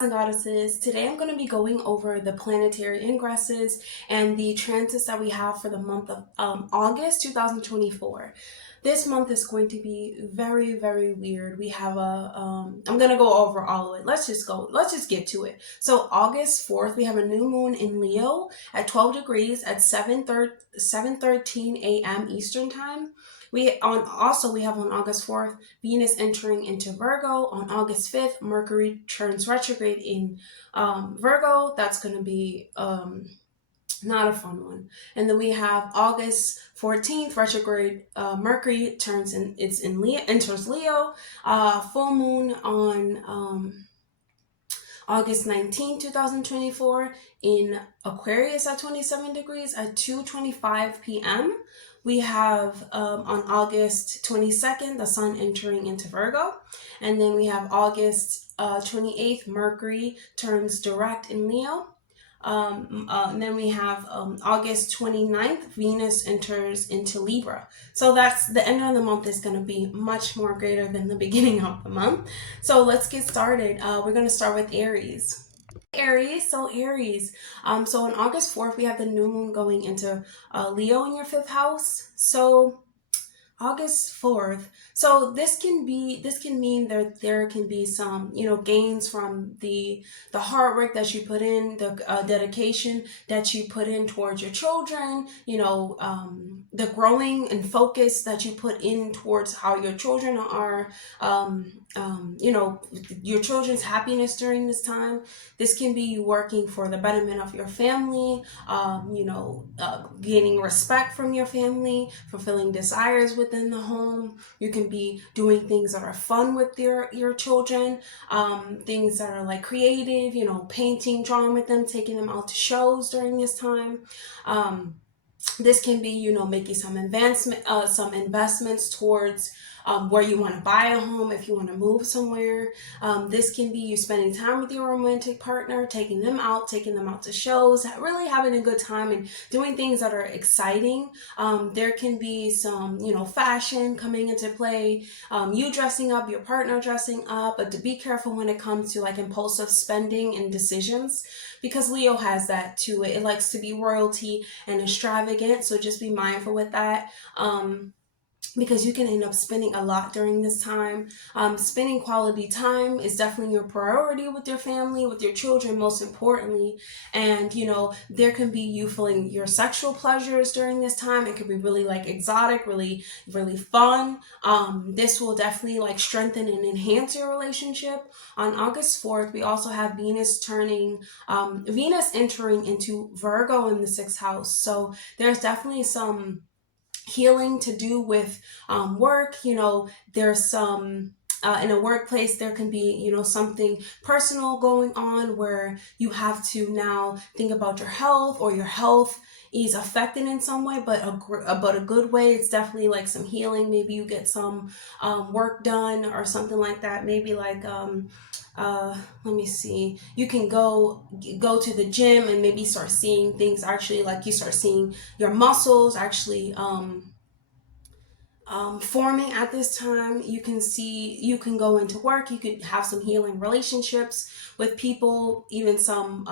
And goddesses, today I'm going to be going over the planetary ingresses and the transits that we have for the month of August 2024. This month is going to be very weird. We have I'm going to go over all of it. Let's just get to it. So August 4th, we have a new moon in Leo at 12 degrees at 7:13 a.m. Eastern time. We have on August 4th Venus entering into Virgo. On August 5th, Mercury turns retrograde in Virgo. That's going to be not a fun one. And then we have August 14th, retrograde Mercury enters Leo. Full moon on August 19, 2024 in Aquarius at 27 degrees at 2:25 p.m. We have on August 22nd, the sun entering into Virgo. And then we have August 28th, Mercury turns direct in Leo. And then we have August 29th, Venus enters into Libra. So that's the end of the month is going to be much more greater than the beginning of the month. So let's get started. We're going to start with Aries. Aries. So on August 4th, we have the new moon going into Leo in your 5th house. So August 4th. So this can mean that there can be some, gains from the hard work that you put in, the dedication that you put in towards your children, the growing and focus that you put in towards how your children are, your children's happiness during this time. This can be you working for the betterment of your family, gaining respect from your family, fulfilling desires within the home. You can be doing things that are fun with your children, things that are like creative, painting, drawing with them, taking them out to shows during this time. This can be, making some investments towards where you want to buy a home, if you want to move somewhere. This can be you spending time with your romantic partner, taking them out to shows, really having a good time and doing things that are exciting. There can be some, fashion coming into play, you dressing up, your partner dressing up, but to be careful when it comes to like impulsive spending and decisions, because Leo has that too. It likes to be royalty and extravagant, so just be mindful with that. Because you can end up spending a lot during this time. Spending quality time is definitely your priority with your family, with your children, most importantly. And, there can be you feeling your sexual pleasures during this time. It could be really like exotic, really, really fun. This will definitely like strengthen and enhance your relationship. On August 4th, we also have Venus entering into Virgo in the 6th house. So there's definitely some healing to do with work. There's some in a workplace, there can be, something personal going on where you have to now think about your health, or your health is affected in some way, but a good way. It's definitely like some healing. Maybe you get some work done or something like that. Maybe like let me see, you can go to the gym and maybe start seeing things, actually, like you start seeing your muscles actually forming at this time. You can go into work, you could have some healing relationships with people, even some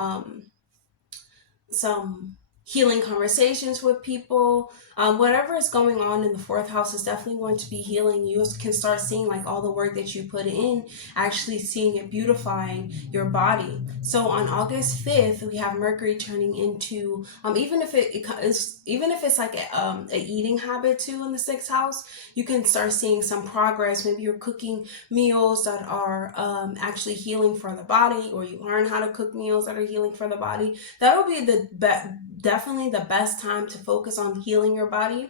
healing conversations with people. Whatever is going on in the 4th house is definitely going to be healing. You can start seeing like all the work that you put in, actually seeing it beautifying your body. So on August 5th, we have Mercury turning into, even if it's like a eating habit too in the 6th house, you can start seeing some progress. Maybe you're cooking meals that are actually healing for the body, or you learn how to cook meals that are healing for the body. That'll be definitely the best time to focus on healing your body.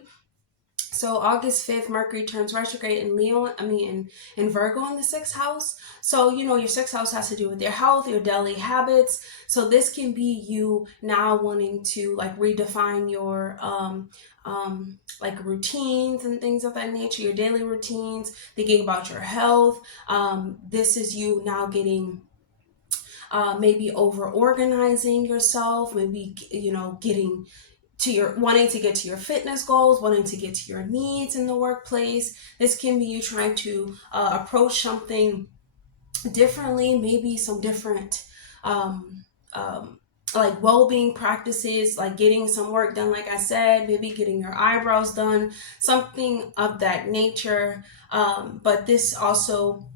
So August 5th, Mercury turns retrograde in Virgo in the 6th house. So, your 6th house has to do with your health, your daily habits. So this can be you now wanting to like redefine your like routines and things of that nature, your daily routines, thinking about your health. This is you now getting maybe over organizing yourself, maybe, getting to wanting to get to your fitness goals, wanting to get to your needs in the workplace. This can be you trying to approach something differently, maybe some different um, um, like well-being practices, like getting some work done, like I said, maybe getting your eyebrows done, something of that nature. But this also,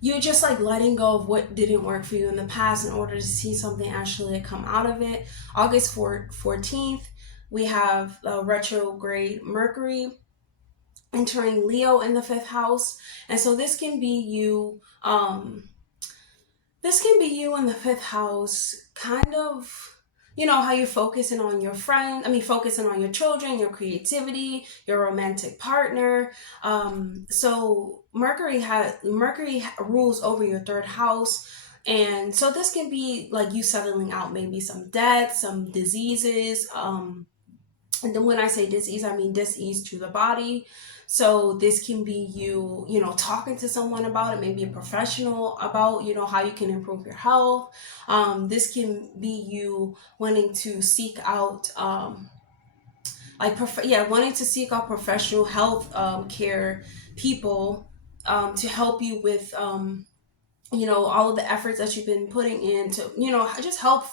you're just like letting go of what didn't work for you in the past in order to see something actually come out of it. August 14th, we have retrograde Mercury entering Leo in the 5th house. And so this can be you in the 5th house, kind of, you know, how you're focusing on your friend, focusing on your children, your creativity, your romantic partner. So Mercury rules over your 3rd house. And so this can be like you settling out maybe some debt, some diseases, and then when I say disease, I mean disease to the body. So this can be you, you know, talking to someone about it, maybe a professional about, you know, how you can improve your health. This can be you wanting to seek out, wanting to seek out professional health care people to help you with, you know, all of the efforts that you've been putting in to, you know, just help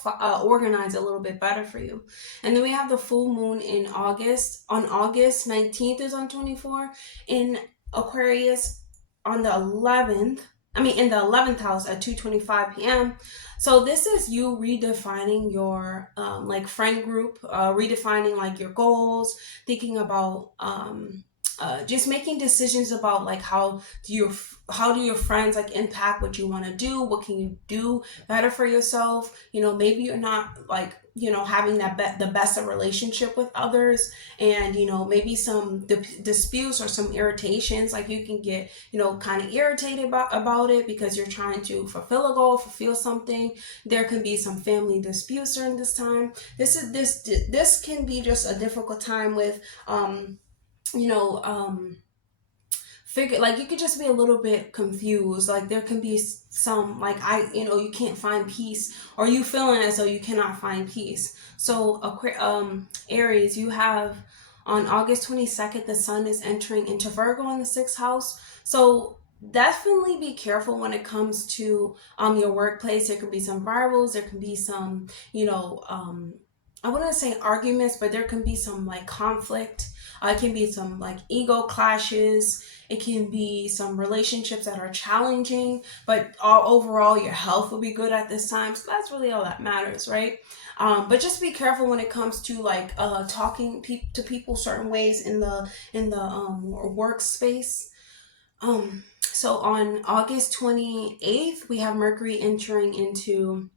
organize a little bit better for you. And then we have the full moon in August, on August 19th is on 24 in Aquarius, on the 11th, in the 11th house at 2:25 p.m. So this is you redefining your like friend group, redefining like your goals, thinking about just making decisions about like how do your friends like impact what you want to do, what can you do better for yourself. You know, maybe you're not like, you know, having the best of relationship with others, and you know, maybe some disputes or some irritations, like you can get, you know, kind of irritated about it because you're trying to fulfill a goal, fulfill something. There can be some family disputes during this time. This can be just a difficult time with you know, figure, like you could just be a little bit confused. Like there can be some like you know, you can't find peace, or you feeling as though you cannot find peace. So Aries, you have on August 22nd, the sun is entering into Virgo in the 6th house. So definitely be careful when it comes to your workplace. There could be some rivals, there can be some, you know, I wouldn't say arguments, but there can be some like conflict. It can be some like ego clashes. It can be some relationships that are challenging, but overall your health will be good at this time. So that's really all that matters, right? But just be careful when it comes to like talking to people certain ways in the workspace. So on August 28th, we have Mercury entering into,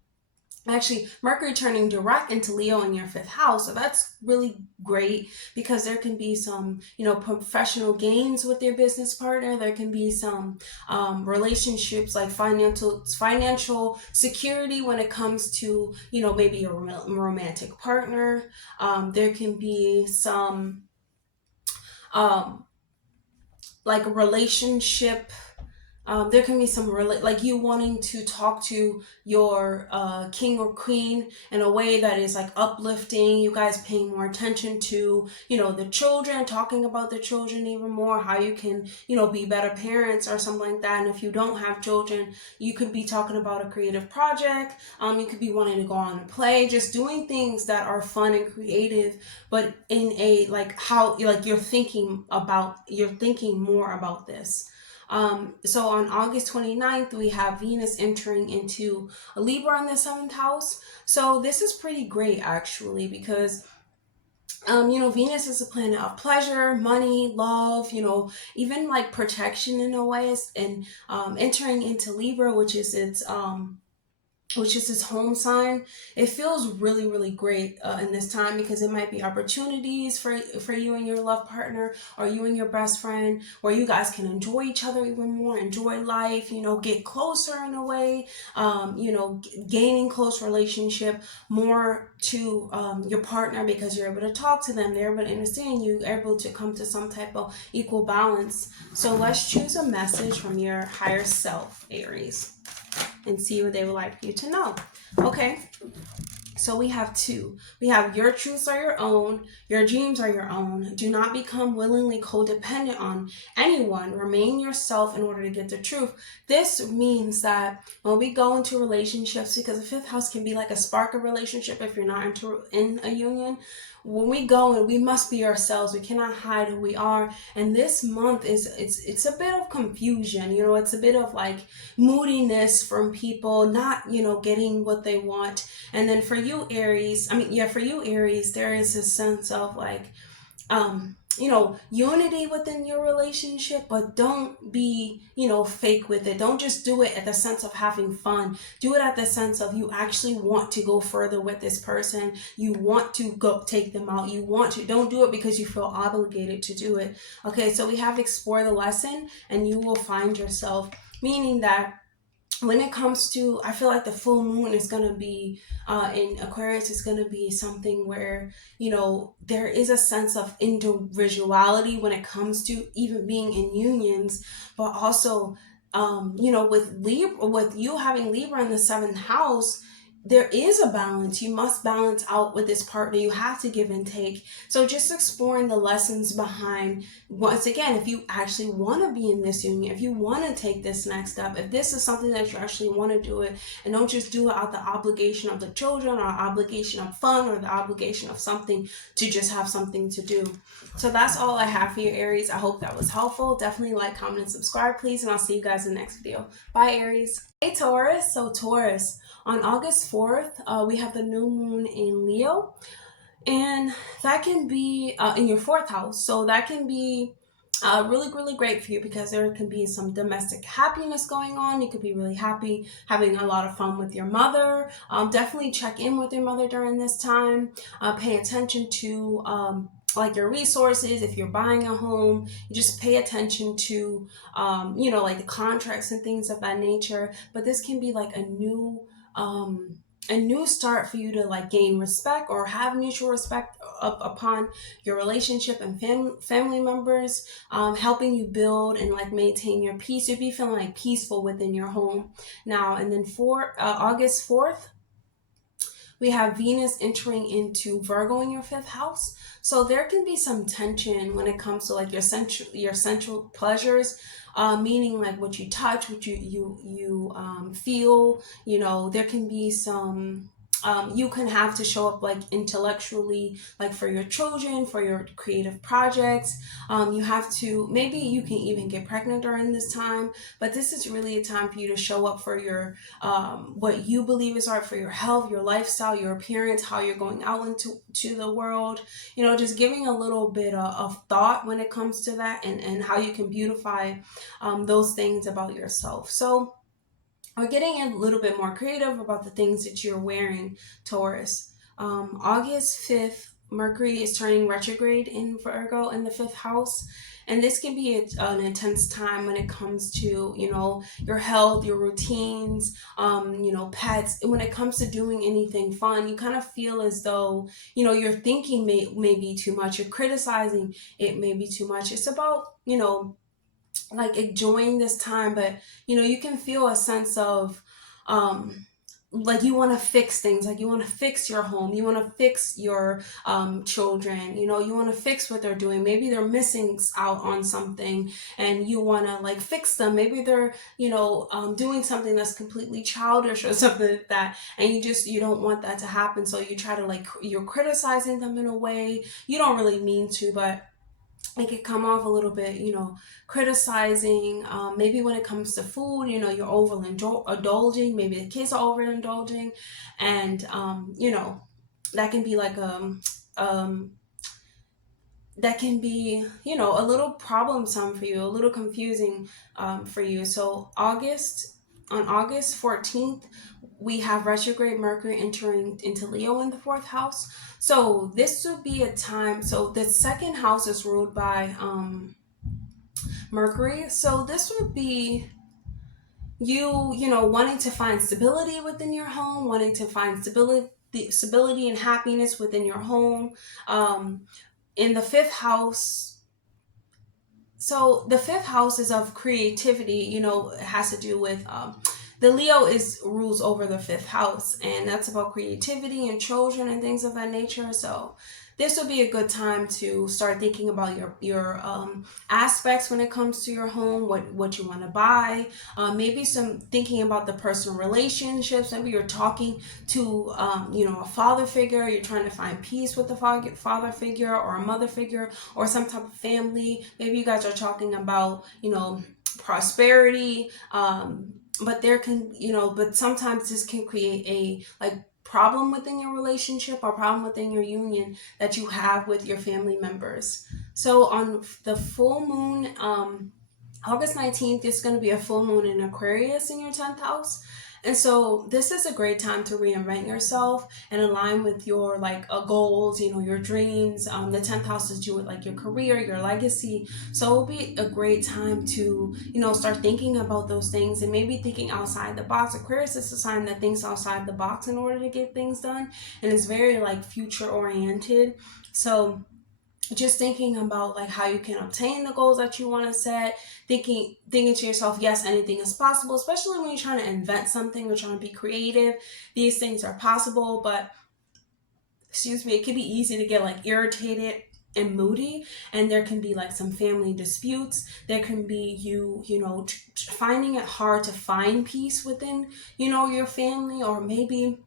actually Mercury turning direct into Leo in your 5th house. So that's really great because there can be some, you know, professional gains with your business partner. There can be some relationships like financial security when it comes to, you know, maybe a romantic partner. There can be some like a relationship. There can be some like you wanting to talk to your king or queen in a way that is like uplifting. You guys paying more attention to, you know, the children, talking about the children even more, how you can, you know, be better parents or something like that. And if you don't have children, you could be talking about a creative project. You could be wanting to go on and play, just doing things that are fun and creative, but in a like how like you're thinking more about this. So on August 29th, we have Venus entering into Libra in the 7th house. So this is pretty great actually because you know, Venus is a planet of pleasure, money, love, you know, even like protection in a way, and entering into Libra, which is his home sign. It feels really, really great in this time because it might be opportunities for you and your love partner, or you and your best friend, where you guys can enjoy each other even more, enjoy life, you know, get closer in a way, you know, gaining close relationship more to your partner because you're able to talk to them, they're able to understand you, able to come to some type of equal balance. So let's choose a message from your higher self, Aries, and see what they would like you to know. Okay, So we have two. We have your truths are your own, your dreams are your own. Do not become willingly codependent on anyone. Remain yourself in order to get the truth. This means that when we go into relationships, because the fifth house can be like a spark of relationship if you're not in a union. When we go and we must be ourselves, we cannot hide who we are. And this month it's a bit of confusion, you know, it's a bit of like moodiness from people not, you know, getting what they want. And then for you Aries, for you Aries, there is a sense of like you know, unity within your relationship, but don't be, you know, fake with it. Don't just do it at the sense of having fun. Do it at the sense of you actually want to go further with this person. You want to go take them out. You want to, don't do it because you feel obligated to do it. Okay, so we have to explore the lesson and you will find yourself, meaning that when it comes to, I feel like the full moon is going to be in Aquarius is going to be something where, you know, there is a sense of individuality when it comes to even being in unions, but also, you know, with Libra, with you having Libra in the seventh house, there is a balance. You must balance out with this partner. You have to give and take. So just exploring the lessons behind, once again, if you actually want to be in this union, if you want to take this next step, if this is something that you actually want to do it, and don't just do it out the obligation of the children or obligation of fun or the obligation of something to just have something to do. So that's all I have for you, Aries. I hope that was helpful. Definitely like, comment, and subscribe, please, and I'll see you guys in the next video. Bye, Aries. Hey, Taurus. So Taurus, on August 4th, we have the new moon in Leo, and that can be in your fourth house. So that can be really, really great for you because there can be some domestic happiness going on. You could be really happy, having a lot of fun with your mother. Definitely check in with your mother during this time. Pay attention to like your resources. If you're buying a home, you just pay attention to you know, like the contracts and things of that nature. But this can be like a new start for you to like gain respect or have mutual respect upon your relationship and family members, helping you build and like maintain your peace. You'll be feeling like peaceful within your home now. And then for August 4th, we have Venus entering into Virgo in your fifth house. So there can be some tension when it comes to like your central pleasures, meaning like what you touch, what you feel. You know, there can be some. You can have to show up like intellectually, like for your children, for your creative projects. You have to, maybe you can even get pregnant during this time, but this is really a time for you to show up for your what you believe is art, for your health, your lifestyle, your appearance, how you're going out into the world. You know, just giving a little bit of thought when it comes to that, and how you can beautify those things about yourself. So we're getting a little bit more creative about the things that you're wearing, Taurus. August 5th, Mercury is turning retrograde in Virgo in the fifth house. And this can be an intense time when it comes to, you know, your health, your routines, you know, pets. When it comes to doing anything fun, you kind of feel as though, you know, your thinking may be too much. You're criticizing it may be too much. It's about, you know, like enjoying this time, but you know, you can feel a sense of like you want to fix things, like you want to fix your home, you want to fix your children, you know, you want to fix what they're doing. Maybe they're missing out on something and you want to like fix them. Maybe they're, you know, doing something that's completely childish or something like that, and you don't want that to happen, so you try to like, you're criticizing them in a way you don't really mean to, but it could come off a little bit, you know, criticizing. Maybe when it comes to food, you know, you're overindulging. Maybe the kids are overindulging, and you know, that can be like that can be, you know, a little problemsome for you, a little confusing for you. So on August 14th, we have retrograde Mercury entering into Leo in the fourth house. So this would be a time, so the second house is ruled by Mercury. So this would be you know, wanting to find stability within your home, wanting to find stability and happiness within your home. In the fifth house, so the fifth house is of creativity, you know, it has to do with the Leo is rules over the fifth house, and that's about creativity and children and things of that nature. So this will be a good time to start thinking about your aspects when it comes to your home, what you want to buy, maybe some thinking about the personal relationships. Maybe you're talking to a father figure. You're trying to find peace with the father figure or a mother figure or some type of family. Maybe you guys are talking about prosperity. But there can but sometimes this can create a problem within your relationship or problem within your union that you have with your family members. So on the full moon, August 19th, it's going to be a full moon in Aquarius in your 10th house. And so this is a great time to reinvent yourself and align with your goals, your dreams. The 10th house is due with your career, your legacy. So it'll be a great time to, start thinking about those things and maybe thinking outside the box. Aquarius is a sign that thinks outside the box in order to get things done, and is very future oriented. So just thinking about how you can obtain the goals that you want to set, thinking to yourself, yes, anything is possible, especially when you're trying to invent something or trying to be creative. These things are possible, but it can be easy to get irritated and moody, and there can be some family disputes. There can be finding it hard to find peace within your family, or maybe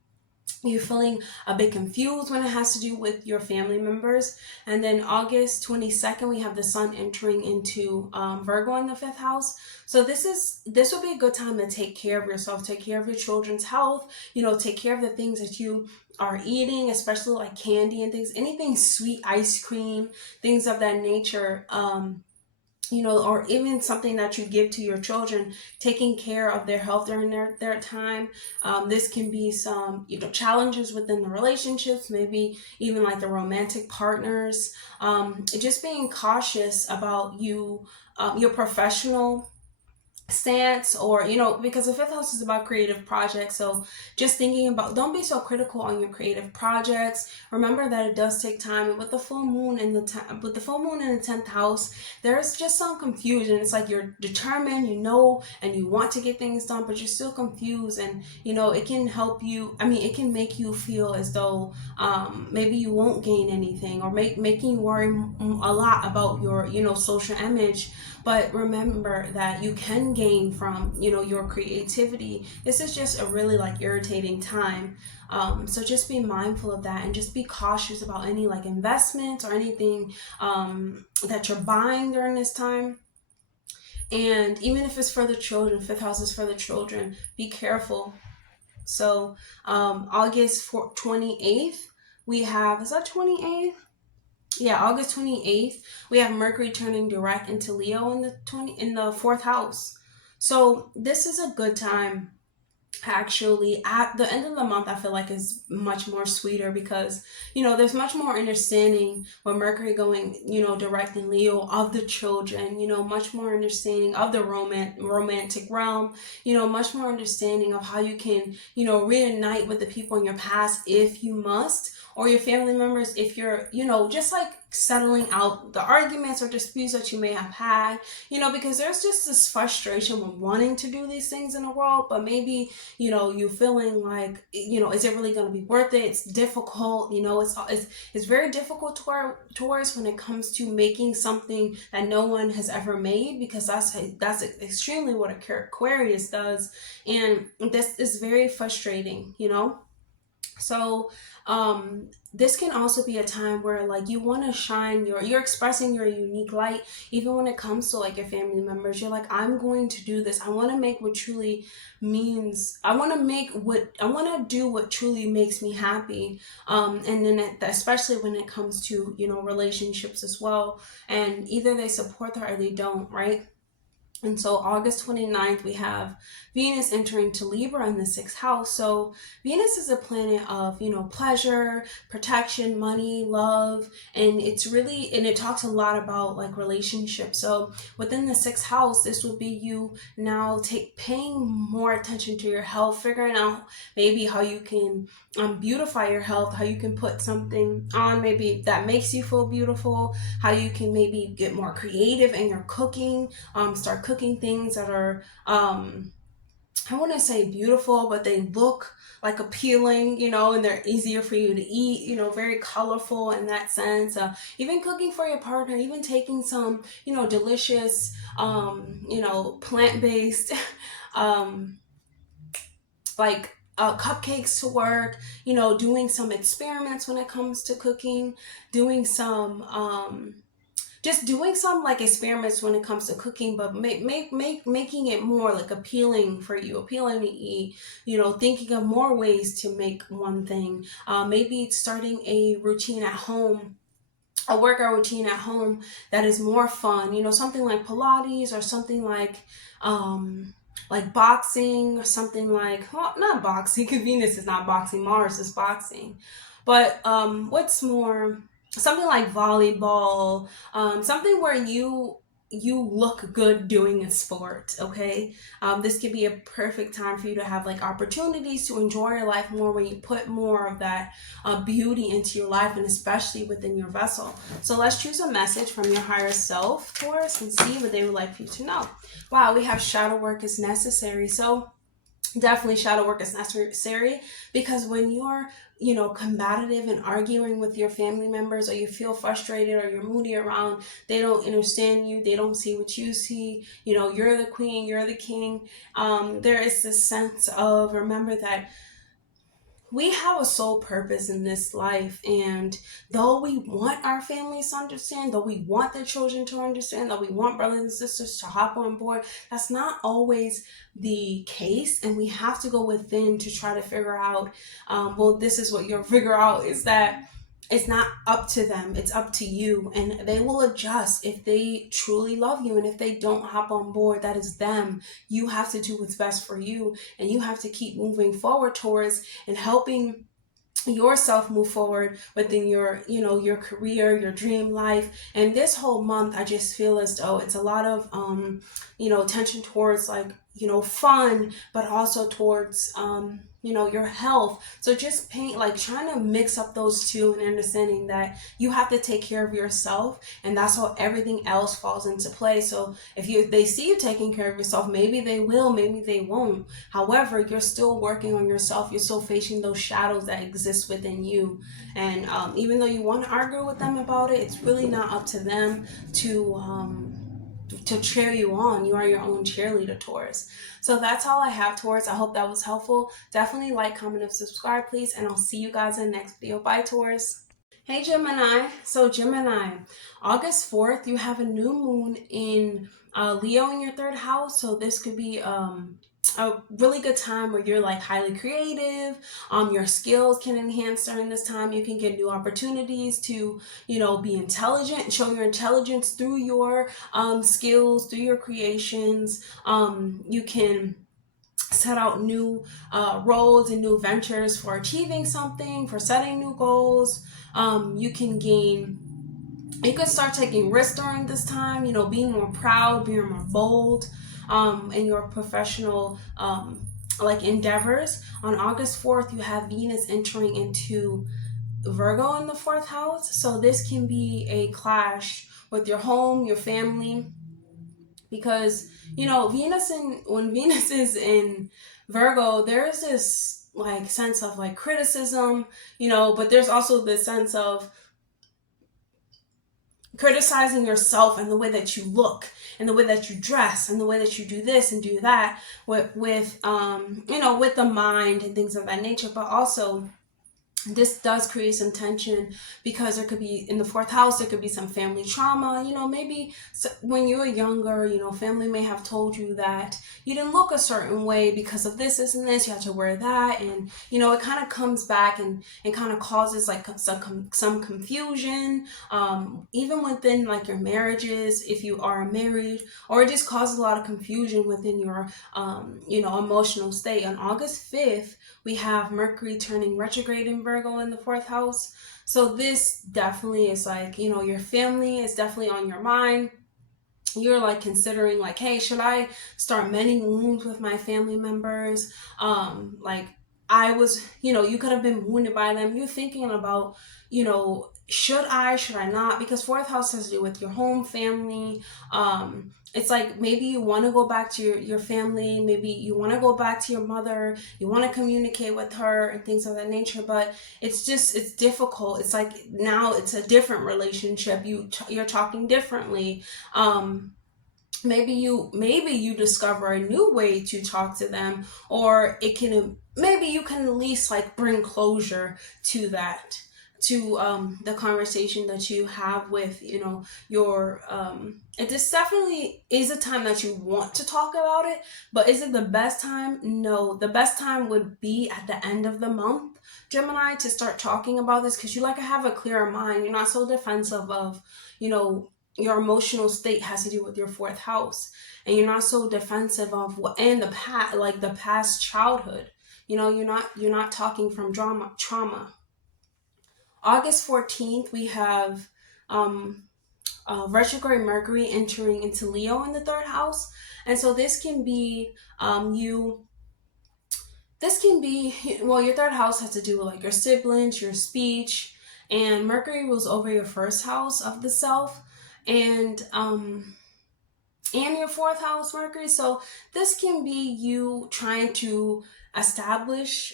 you're feeling a bit confused when it has to do with your family members. And then August 22nd, we have the sun entering into Virgo in the fifth house. So this will be a good time to take care of yourself, take care of your children's health, take care of the things that you are eating, especially like candy and things, anything sweet, ice cream, things of that nature. Or even something that you give to your children, taking care of their health during their time. This can be some, challenges within the relationships, maybe even the romantic partners. Just being cautious about your professional stance, or because the fifth house is about creative projects. So just thinking about, don't be so critical on your creative projects. Remember that it does take time, and with the full moon in the 10th house, there's just some confusion. It's you're determined, and you want to get things done, but you're still confused. And it can help you, it can make you feel as though maybe you won't gain anything, or making you worry a lot about your social image. But remember that you can gain from your creativity. This is just a really irritating time. So just be mindful of that, and just be cautious about any investments or anything that you're buying during this time. And even if it's for the children, fifth house is for the children, be careful. So August 28th, we have, is that 28th? Yeah, August 28th, we have Mercury turning direct into Leo in the fourth house. So this is a good time. Actually, at the end of the month, I feel is much more sweeter, because there's much more understanding with Mercury going direct in Leo, of the children, much more understanding of the romantic realm, much more understanding of how you can reunite with the people in your past if you must, or your family members if you're just settling out the arguments or disputes that you may have had, because there's just this frustration with wanting to do these things in the world, but maybe you feeling is it really going to be worth it? It's difficult. It's very difficult towards when it comes to making something that no one has ever made, because that's extremely what Aquarius does, and this is very frustrating. So this can also be a time where you want to shine you're expressing your unique light, even when it comes to your family members. You're I'm going to do this. I want to make what truly means, I want to do what truly makes me happy. And then especially when it comes to relationships as well, and either they support that or they don't, right? And so August 29th, we have Venus entering to Libra in the sixth house. So Venus is a planet of, pleasure, protection, money, love. And it talks a lot about relationships. So within the sixth house, this would be you now paying more attention to your health, figuring out maybe how you can beautify your health, how you can put something on maybe that makes you feel beautiful, how you can maybe get more creative in your cooking, start cooking things that are I wouldn't say beautiful, but they look like appealing, you know, and they're easier for you to eat, you know, very colorful in that sense. Even cooking for your partner, even taking some, you know, delicious, you know, plant-based, um, like cupcakes to work, you know, doing some experiments when it comes to cooking, doing some, just doing some like experiments when it comes to cooking, but making it more like appealing for you, appealing to eat, you know, thinking of more ways to make one thing. Maybe starting a routine at home, a workout routine at home that is more fun, you know, something like Pilates or something like boxing or something like, well, not boxing, because Venus is not boxing, Mars is boxing. But what's more, something like volleyball, something where you look good doing a sport. Okay, this could be a perfect time for you to have like opportunities to enjoy your life more when you put more of that beauty into your life, and especially within your vessel. So let's choose a message from your higher self, Taurus, and see what they would like for you to know. Wow, we have shadow work is necessary. So definitely shadow work is necessary, because when you're, you know, combative and arguing with your family members, or you feel frustrated or you're moody around, they don't understand you, they don't see what you see, you know, you're the queen, you're the king. There is this sense of, remember that we have a sole purpose in this life, and though we want our families to understand, though we want their children to understand, though we want brothers and sisters to hop on board, that's not always the case, and we have to go within to try to figure out, well, this is what you'll figure out, is that it's not up to them, it's up to you, and they will adjust if they truly love you. And if they don't hop on board, that is them. You have to do what's best for you, and you have to keep moving forward towards and helping yourself move forward within your, you know, your career, your dream life. And this whole month, I just feel as though it's a lot of you know, attention towards, like, you know, fun, but also towards you know, your health. So just paint, like, trying to mix up those two, and understanding that you have to take care of yourself, and that's how everything else falls into play. So if they see you taking care of yourself, maybe they will, maybe they won't. However, you're still working on yourself, you're still facing those shadows that exist within you. And even though you want to argue with them about it, it's really not up to them to cheer you on. You are your own cheerleader, Taurus. So that's all I have, Taurus. I hope that was helpful. Definitely like, comment, and subscribe, please. And I'll see you guys in the next video. Bye, Taurus. Hey, Gemini. So, Gemini, August 4th, you have a new moon in Leo in your third house. So this could be a really good time where you're like highly creative. Your skills can enhance during this time. You can get new opportunities to, you know, be intelligent, show your intelligence through your skills, through your creations. You can set out new roles and new ventures for achieving something, for setting new goals. You can start taking risks during this time, you know, being more proud, being more bold in your professional like endeavors. On August 4th, you have Venus entering into Virgo in the fourth house. So this can be a clash with your home, your family, because, you know, when Venus is in Virgo, there's this like sense of like criticism, you know, but there's also this sense of criticizing yourself and the way that you look and the way that you dress and the way that you do this and do that with you know, with the mind and things of that nature. But also, this does create some tension, because there could be, in the fourth house, there could be some family trauma. You know, maybe when you were younger, you know, family may have told you that you didn't look a certain way because of this and this, you have to wear that. And, you know, it kind of comes back and kind of causes like some confusion, even within like your marriages, if you are married, or it just causes a lot of confusion within your, you know, emotional state. On August 5th, we have Mercury turning retrograde in Virgo in the fourth house. So this definitely is like, you know, your family is definitely on your mind. You're like considering like, hey, should I start mending wounds with my family members? Like, you could have been wounded by them. You're thinking about, should I not? Because fourth house has to do with your home, family. It's like maybe you want to go back to your family. Maybe you want to go back to your mother. You want to communicate with her and things of that nature. But it's difficult. It's like now it's a different relationship. You're talking differently. Maybe you discover a new way to talk to them, or maybe you can at least like bring closure to that, to the conversation that you have with your this definitely is a time that you want to talk about it. But is it the best time? No, the best time would be at the end of the month, Gemini, to start talking about this, because you like to have a clearer mind. You're not so defensive of, you know your emotional state has to do with your fourth house, and you're not so defensive of what in the past, like the past childhood. You're not talking from trauma. August 14th, we have retrograde Mercury entering into Leo in the third house. And so this can be your third house has to do with like your siblings, your speech, and Mercury rules over your first house of the self, and your fourth house, Mercury. So this can be you trying to establish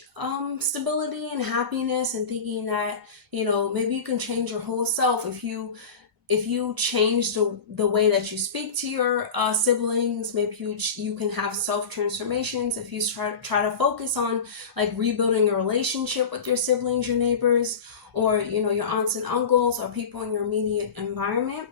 stability and happiness, and thinking that maybe you can change your whole self if you change the way that you speak to your siblings. Maybe you can have self transformations if you try to focus on like rebuilding a relationship with your siblings, your neighbors, or your aunts and uncles, or people in your immediate environment.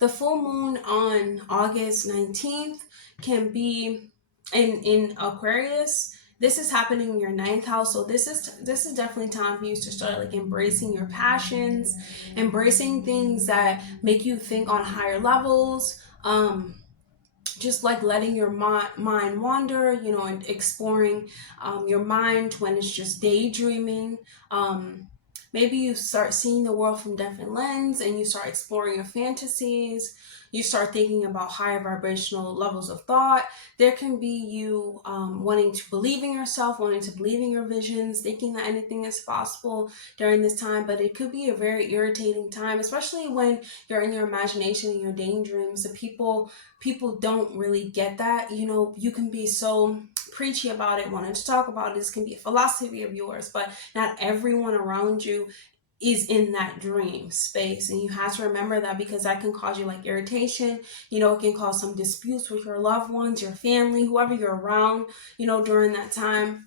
The full moon on August 19th can be in Aquarius. This is happening in your ninth house. So this is definitely time for you to start like embracing your passions, embracing things that make you think on higher levels. Just like letting your mind wander, and exploring your mind when it's just daydreaming. Maybe you start seeing the world from different lens, and you start exploring your fantasies. You start thinking about higher vibrational levels of thought. There can be you wanting to believe in yourself, wanting to believe in your visions, thinking that anything is possible during this time. But it could be a very irritating time, especially when you're in your imagination and your daydreams. The people don't really get that. You can be so preachy about it, wanting to talk about it. This can be a philosophy of yours, but not everyone around you is in that dream space, and you have to remember that, because that can cause you like irritation. It can cause some disputes with your loved ones, your family, whoever you're around during that time.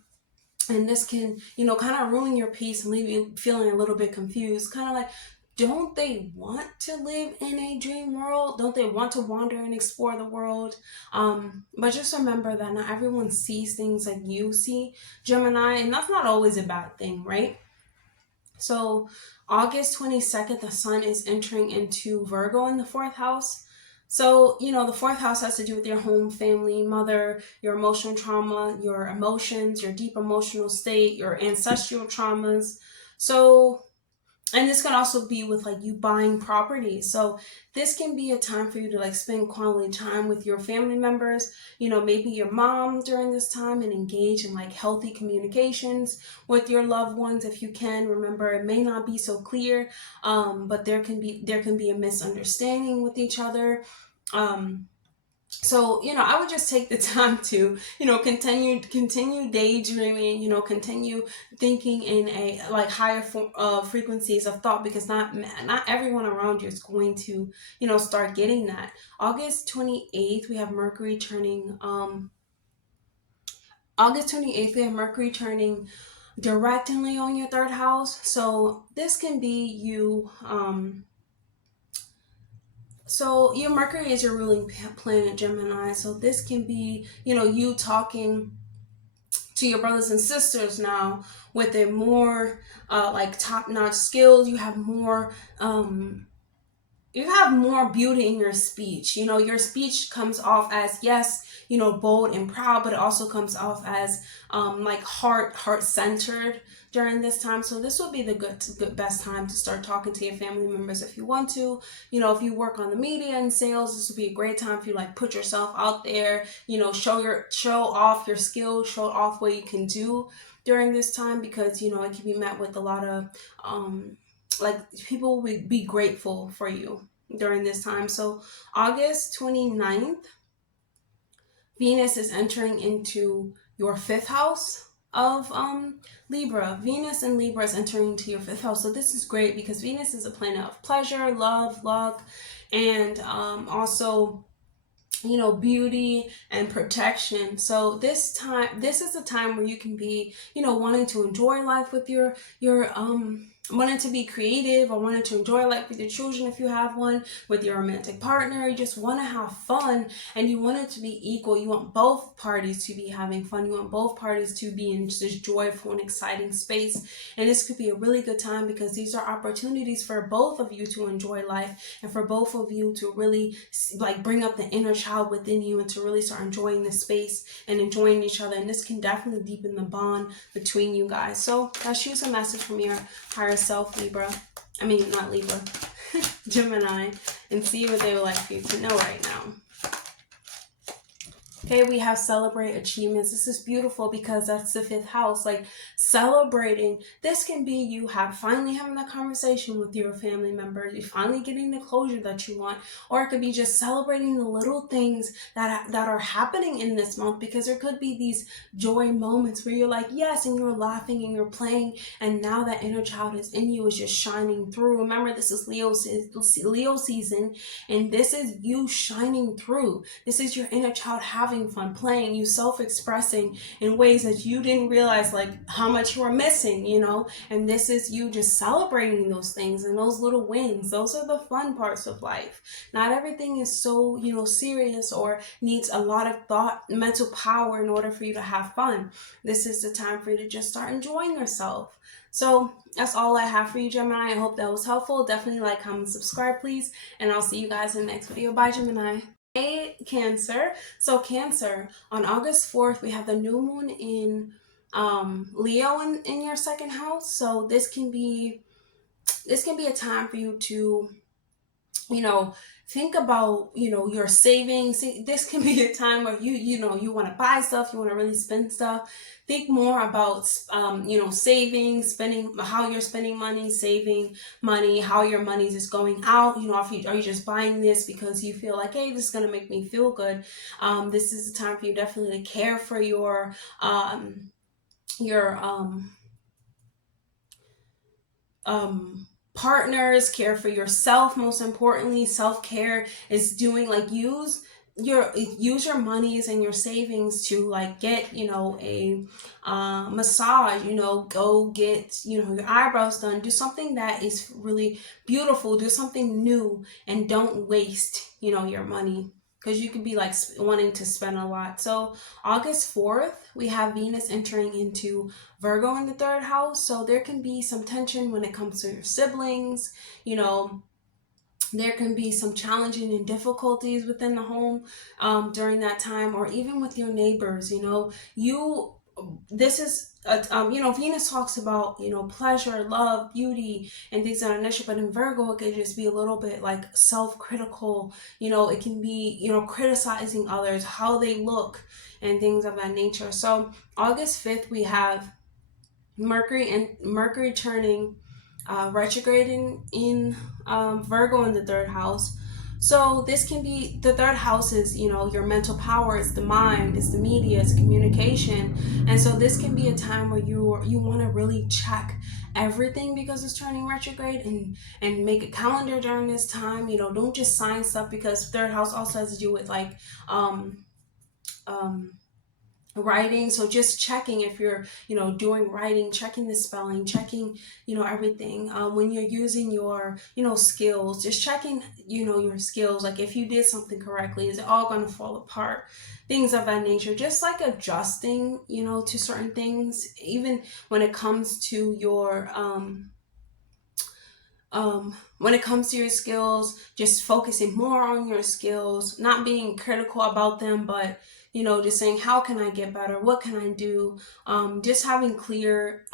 And this can kind of ruin your peace and leave you feeling a little bit confused, kind of like, don't they want to live in a dream world? Don't they want to wander and explore the world? But just remember that not everyone sees things like you see, Gemini, and that's not always a bad thing, right? So August 22nd, the sun is entering into Virgo in the fourth house. So, the fourth house has to do with your home, family, mother, your emotional trauma, your emotions, your deep emotional state, your ancestral traumas. So, and this can also be with like you buying property. So this can be a time for you to like spend quality time with your family members, maybe your mom during this time, and engage in like healthy communications with your loved ones if you can. Remember, it may not be so clear, but there can be a misunderstanding with each other. So, I would just take the time to, continue daydreaming, continue thinking in a like higher frequencies of thought, because not everyone around you is going to, start getting that. August 28th, we have Mercury turning, directly on your third house. So this can be you, so your Mercury is your ruling planet, Gemini. So this can be, you talking to your brothers and sisters now with a more like top-notch skills. You have more beauty in your speech. Your speech comes off as, yes, bold and proud, but it also comes off as like heart-centered during this time. So this will be the good best time to start talking to your family members if you want to. If you work on the media and sales, this will be a great time for you like put yourself out there, show off your skills, show off what you can do during this time, because you know it can be met with a lot of like people will be grateful for you during this time. So August 29th, Venus is entering into your fifth house of Libra. Venus and Libra is entering into your fifth house. So this is great because Venus is a planet of pleasure, love, luck, and also, you know, beauty and protection. So this is a time where you can be, you know, wanting to enjoy life with your wanting to be creative, or wanting to enjoy life with your children if you have one, with your romantic partner. You just want to have fun, and you want it to be equal. You want both parties to be having fun. You want both parties to be in this joyful and exciting space. And this could be a really good time because these are opportunities for both of you to enjoy life, and for both of you to really like bring up the inner child within you, and to really start enjoying the space and enjoying each other. And this can definitely deepen the bond between you guys. So let's use a message from your higher self, Libra. I mean, not Libra, Gemini, and see what they would like for you to know right now. Okay, we have celebrate achievements. This is beautiful because that's the fifth house, like celebrating. This can be you finally having that conversation with your family member. You're finally getting the closure that you want, or it could be just celebrating the little things that are happening in this month, because there could be these joy moments where you're like, yes, and you're laughing and you're playing, and now that inner child is in you is just shining through. Remember, this is Leo season, and this is you shining through. This is your inner child having fun, playing, you self-expressing in ways that you didn't realize, like how much you were missing, you know. And this is you just celebrating those things and those little wins. Those are the fun parts of life. Not everything is so, you know, serious or needs a lot of thought, mental power in order for you to have fun. This is the time for you to just start enjoying yourself. So that's all I have for you, Gemini. I hope that was helpful. Definitely like, comment, subscribe, please. And I'll see you guys in the next video. Bye, Gemini. Hey, Cancer. So Cancer, on August 4th, we have the new moon in Leo in your second house. So this can be a time for you to, you know, think about, you know, your savings. This can be a time where you know, you want to buy stuff, you want to really spend stuff. Think more about, you know, saving, spending, how you're spending money, saving money, how your money is going out. You know, are you just buying this because you feel like, hey, this is going to make me feel good? This is the time for you definitely to care for your partners, care for yourself. Most importantly, self-care is doing, like, use your monies and your savings to, like, get, you know, a massage, you know, go get, you know, your eyebrows done, do something that is really beautiful, do something new, and don't waste, you know, your money, because you could be like wanting to spend a lot. So August 4th, we have Venus entering into Virgo in the third house. So there can be some tension when it comes to your siblings. You know, there can be some challenging and difficulties within the home during that time, or even with your neighbors. You know, this is you know, Venus talks about, you know, pleasure, love, beauty, and things of that nature. But in Virgo, it could just be a little bit like self-critical. You know, it can be, you know, criticizing others, how they look, and things of that nature. So August 5th, we have Mercury turning retrograding in Virgo in the third house. So this can be, the third house is, you know, your mental power, it's the mind, it's the media, it's communication. And so this can be a time where you want to really check everything because it's turning retrograde, and make a calendar during this time. You know, don't just sign stuff, because third house also has to do with like writing. So just checking if you're, you know, doing writing, checking the spelling, checking, you know, everything. When you're using your, you know, skills, just checking, you know, your skills, like if you did something correctly, is it all going to fall apart, things of that nature. Just like adjusting, you know, to certain things, even when it comes to your when it comes to your skills, just focusing more on your skills, not being critical about them, but, you know, just saying, how can I get better? What can I do? Just having clear,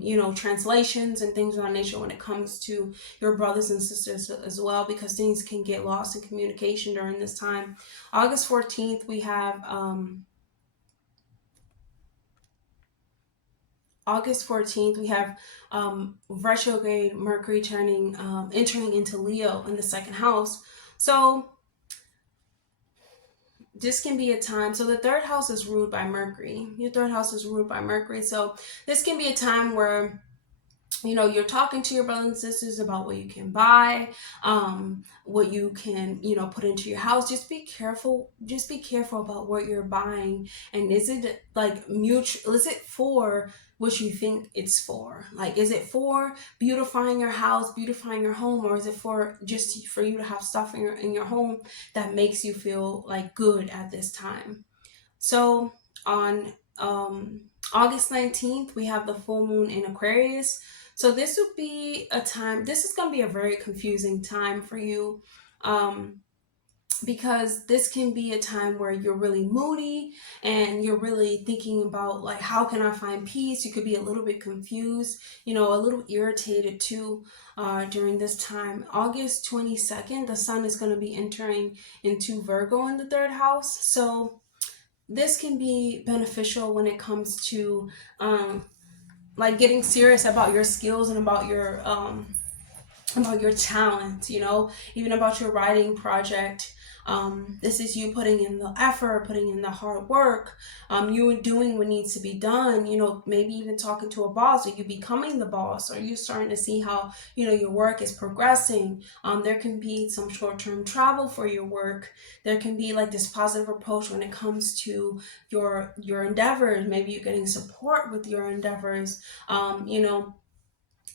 you know, translations and things of that nature when it comes to your brothers and sisters as well, because things can get lost in communication during this time. August 14th, we have August 14th, we have retrograde Mercury entering into Leo in the second house. So this can be a time, so the third house is ruled by Mercury. Your third house is ruled by Mercury. So this can be a time where, you know, you're talking to your brothers and sisters about what you can buy, what you can, you know, put into your house. Just be careful about what you're buying. And is it like mutual? Is it for what you think it's for? Like, is it for beautifying your house, beautifying your home, or is it for just for you to have stuff in your home that makes you feel like good at this time? So on August 19th, we have the full moon in Aquarius. So this would be a time, this is going to be a very confusing time for you, because this can be a time where you're really moody and you're really thinking about, like, how can I find peace? You could be a little bit confused, you know, a little irritated too during this time. August 22nd, the sun is going to be entering into Virgo in the third house. So this can be beneficial when it comes to like getting serious about your skills and about your talent, you know, even about your writing project. This is you putting in the effort, putting in the hard work, you doing what needs to be done, you know, maybe even talking to a boss, or you becoming the boss, or you starting to see how, you know, your work is progressing. There can be some short-term travel for your work. There can be like this positive approach when it comes to your endeavors. Maybe you're getting support with your endeavors. You know,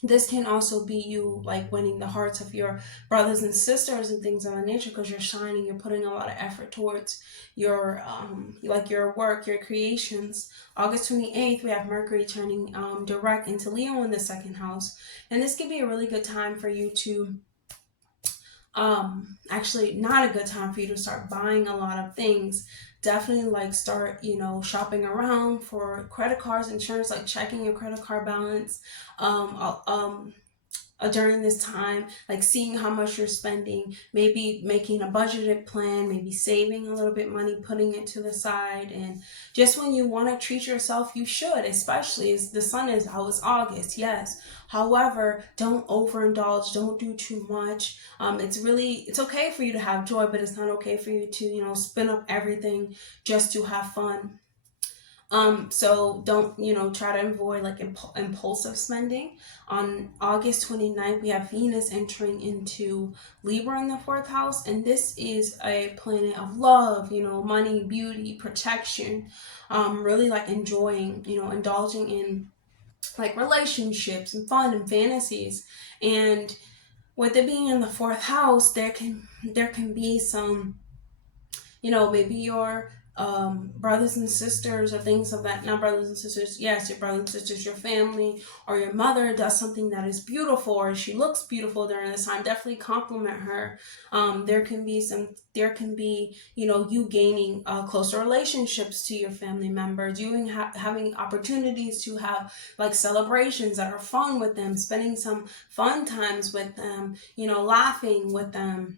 this can also be you like winning the hearts of your brothers and sisters and things of that nature, because you're shining, you're putting a lot of effort towards your like your work, your creations. August 28th, we have Mercury turning direct into Leo in the second house, and this can be a really good time for you to actually not a good time for you to start buying a lot of things. Definitely like start, you know, shopping around for credit cards, insurance, like checking your credit card balance during this time, like seeing how much you're spending, maybe making a budgeted plan, maybe saving a little bit money, putting it to the side. And just when you want to treat yourself, you should, especially as the sun is out. It's August, yes. However, don't overindulge, don't do too much. It's okay for you to have joy, but it's not okay for you to, you know, spin up everything just to have fun. So don't, you know, try to avoid like impulsive spending. On August 29th, we have Venus entering into Libra in the fourth house, and this is a planet of love, you know, money, beauty, protection, really like enjoying, you know, indulging in like relationships and fun and fantasies. And with it being in the fourth house, there can be some, you know, maybe your brothers and sisters or things of that, not brothers and sisters, yes, your brothers and sisters, your family, or your mother does something that is beautiful, or she looks beautiful during this time. Definitely compliment her. There can be, you know, you gaining closer relationships to your family members, you having opportunities to have like celebrations that are fun with them, spending some fun times with them, you know, laughing with them,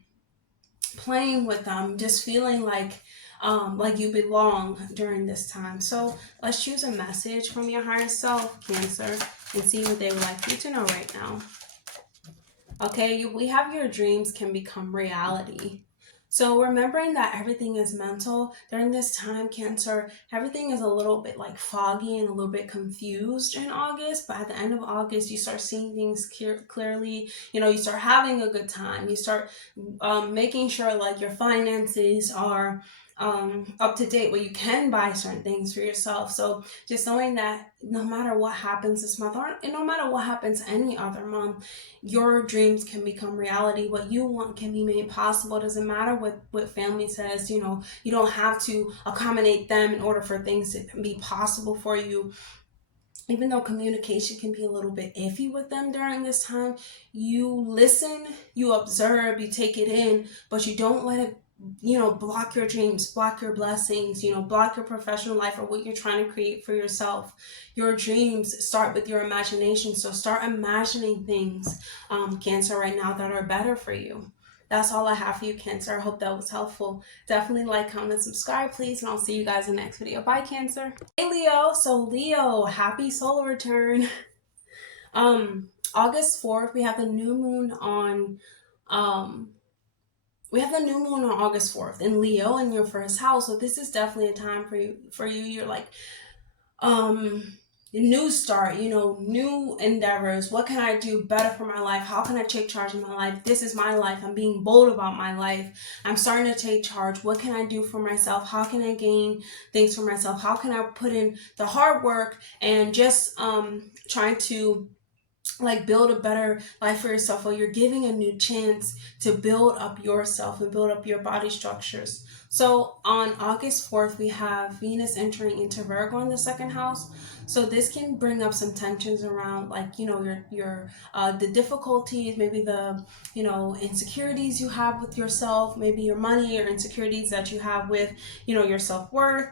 playing with them, just feeling like you belong during this time. So let's choose a message from your higher self, Cancer, and see what they would like you to know right now. Okay, we have your dreams can become reality. So remembering that everything is mental during this time, Cancer, everything is a little bit like foggy and a little bit confused in August, but at the end of August, you start seeing things clearly, you know, you start having a good time, you start making sure like your finances are up to date where you can buy certain things for yourself. So just knowing that no matter what happens this month, or no matter what happens any other month, your dreams can become reality. What you want can be made possible. It doesn't matter what family says, you know, you don't have to accommodate them in order for things to be possible for you. Even though communication can be a little bit iffy with them during this time, you listen, you observe, you take it in, but you don't let it, you know, block your dreams, block your blessings, you know, block your professional life or what you're trying to create for yourself. Your dreams start with your imagination. So start imagining things, Cancer, right now that are better for you, that's all I have for you, Cancer. I hope that was helpful. Definitely like, comment, subscribe, please, and I'll see you guys in the next video. Bye, Cancer. Hey, Leo. So, Leo, happy solar return. August 4th, we have the new moon on, August 4th in Leo in your first house. So this is definitely a time for you. You're like, new start, new endeavors. What can I do better for my life? How can I take charge of my life? This is my life. I'm being bold about my life. I'm starting to take charge. What can I do for myself? How can I gain things for myself? How can I put in the hard work and just trying to like build a better life for yourself? Or you're giving a new chance to build up yourself and build up your body structures. So on August 4th, we have Venus entering into Virgo in the second house. So this can bring up some tensions around, like, your the difficulties, maybe the, insecurities you have with yourself, maybe your money, or insecurities that you have with, your self-worth.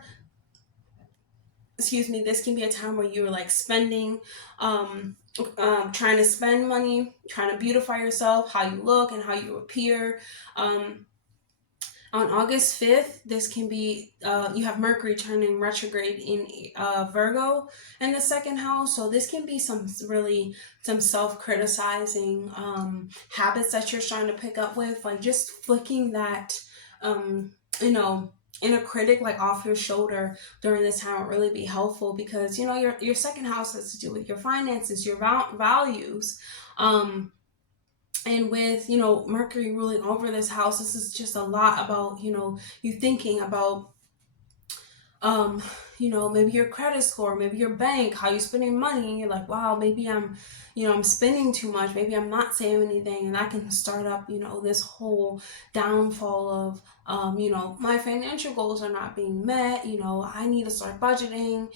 Excuse me. This can be a time where you're like spending, trying to spend money, trying to beautify yourself, how you look and how you appear. On August 5th, this can be, you have Mercury turning retrograde in Virgo in the second house. So this can be some self-criticizing habits that you're starting to pick up with, like just flicking that, inner critic like off your shoulder during this time would really be helpful, because your second house has to do with your finances, your values, and with Mercury ruling over this house, this is just a lot about you thinking about maybe your credit score, maybe your bank, how you're spending money, and you're like, wow, maybe I'm spending too much, maybe I'm not saving anything, and that can start up this whole downfall of my financial goals are not being met, I need to start budgeting.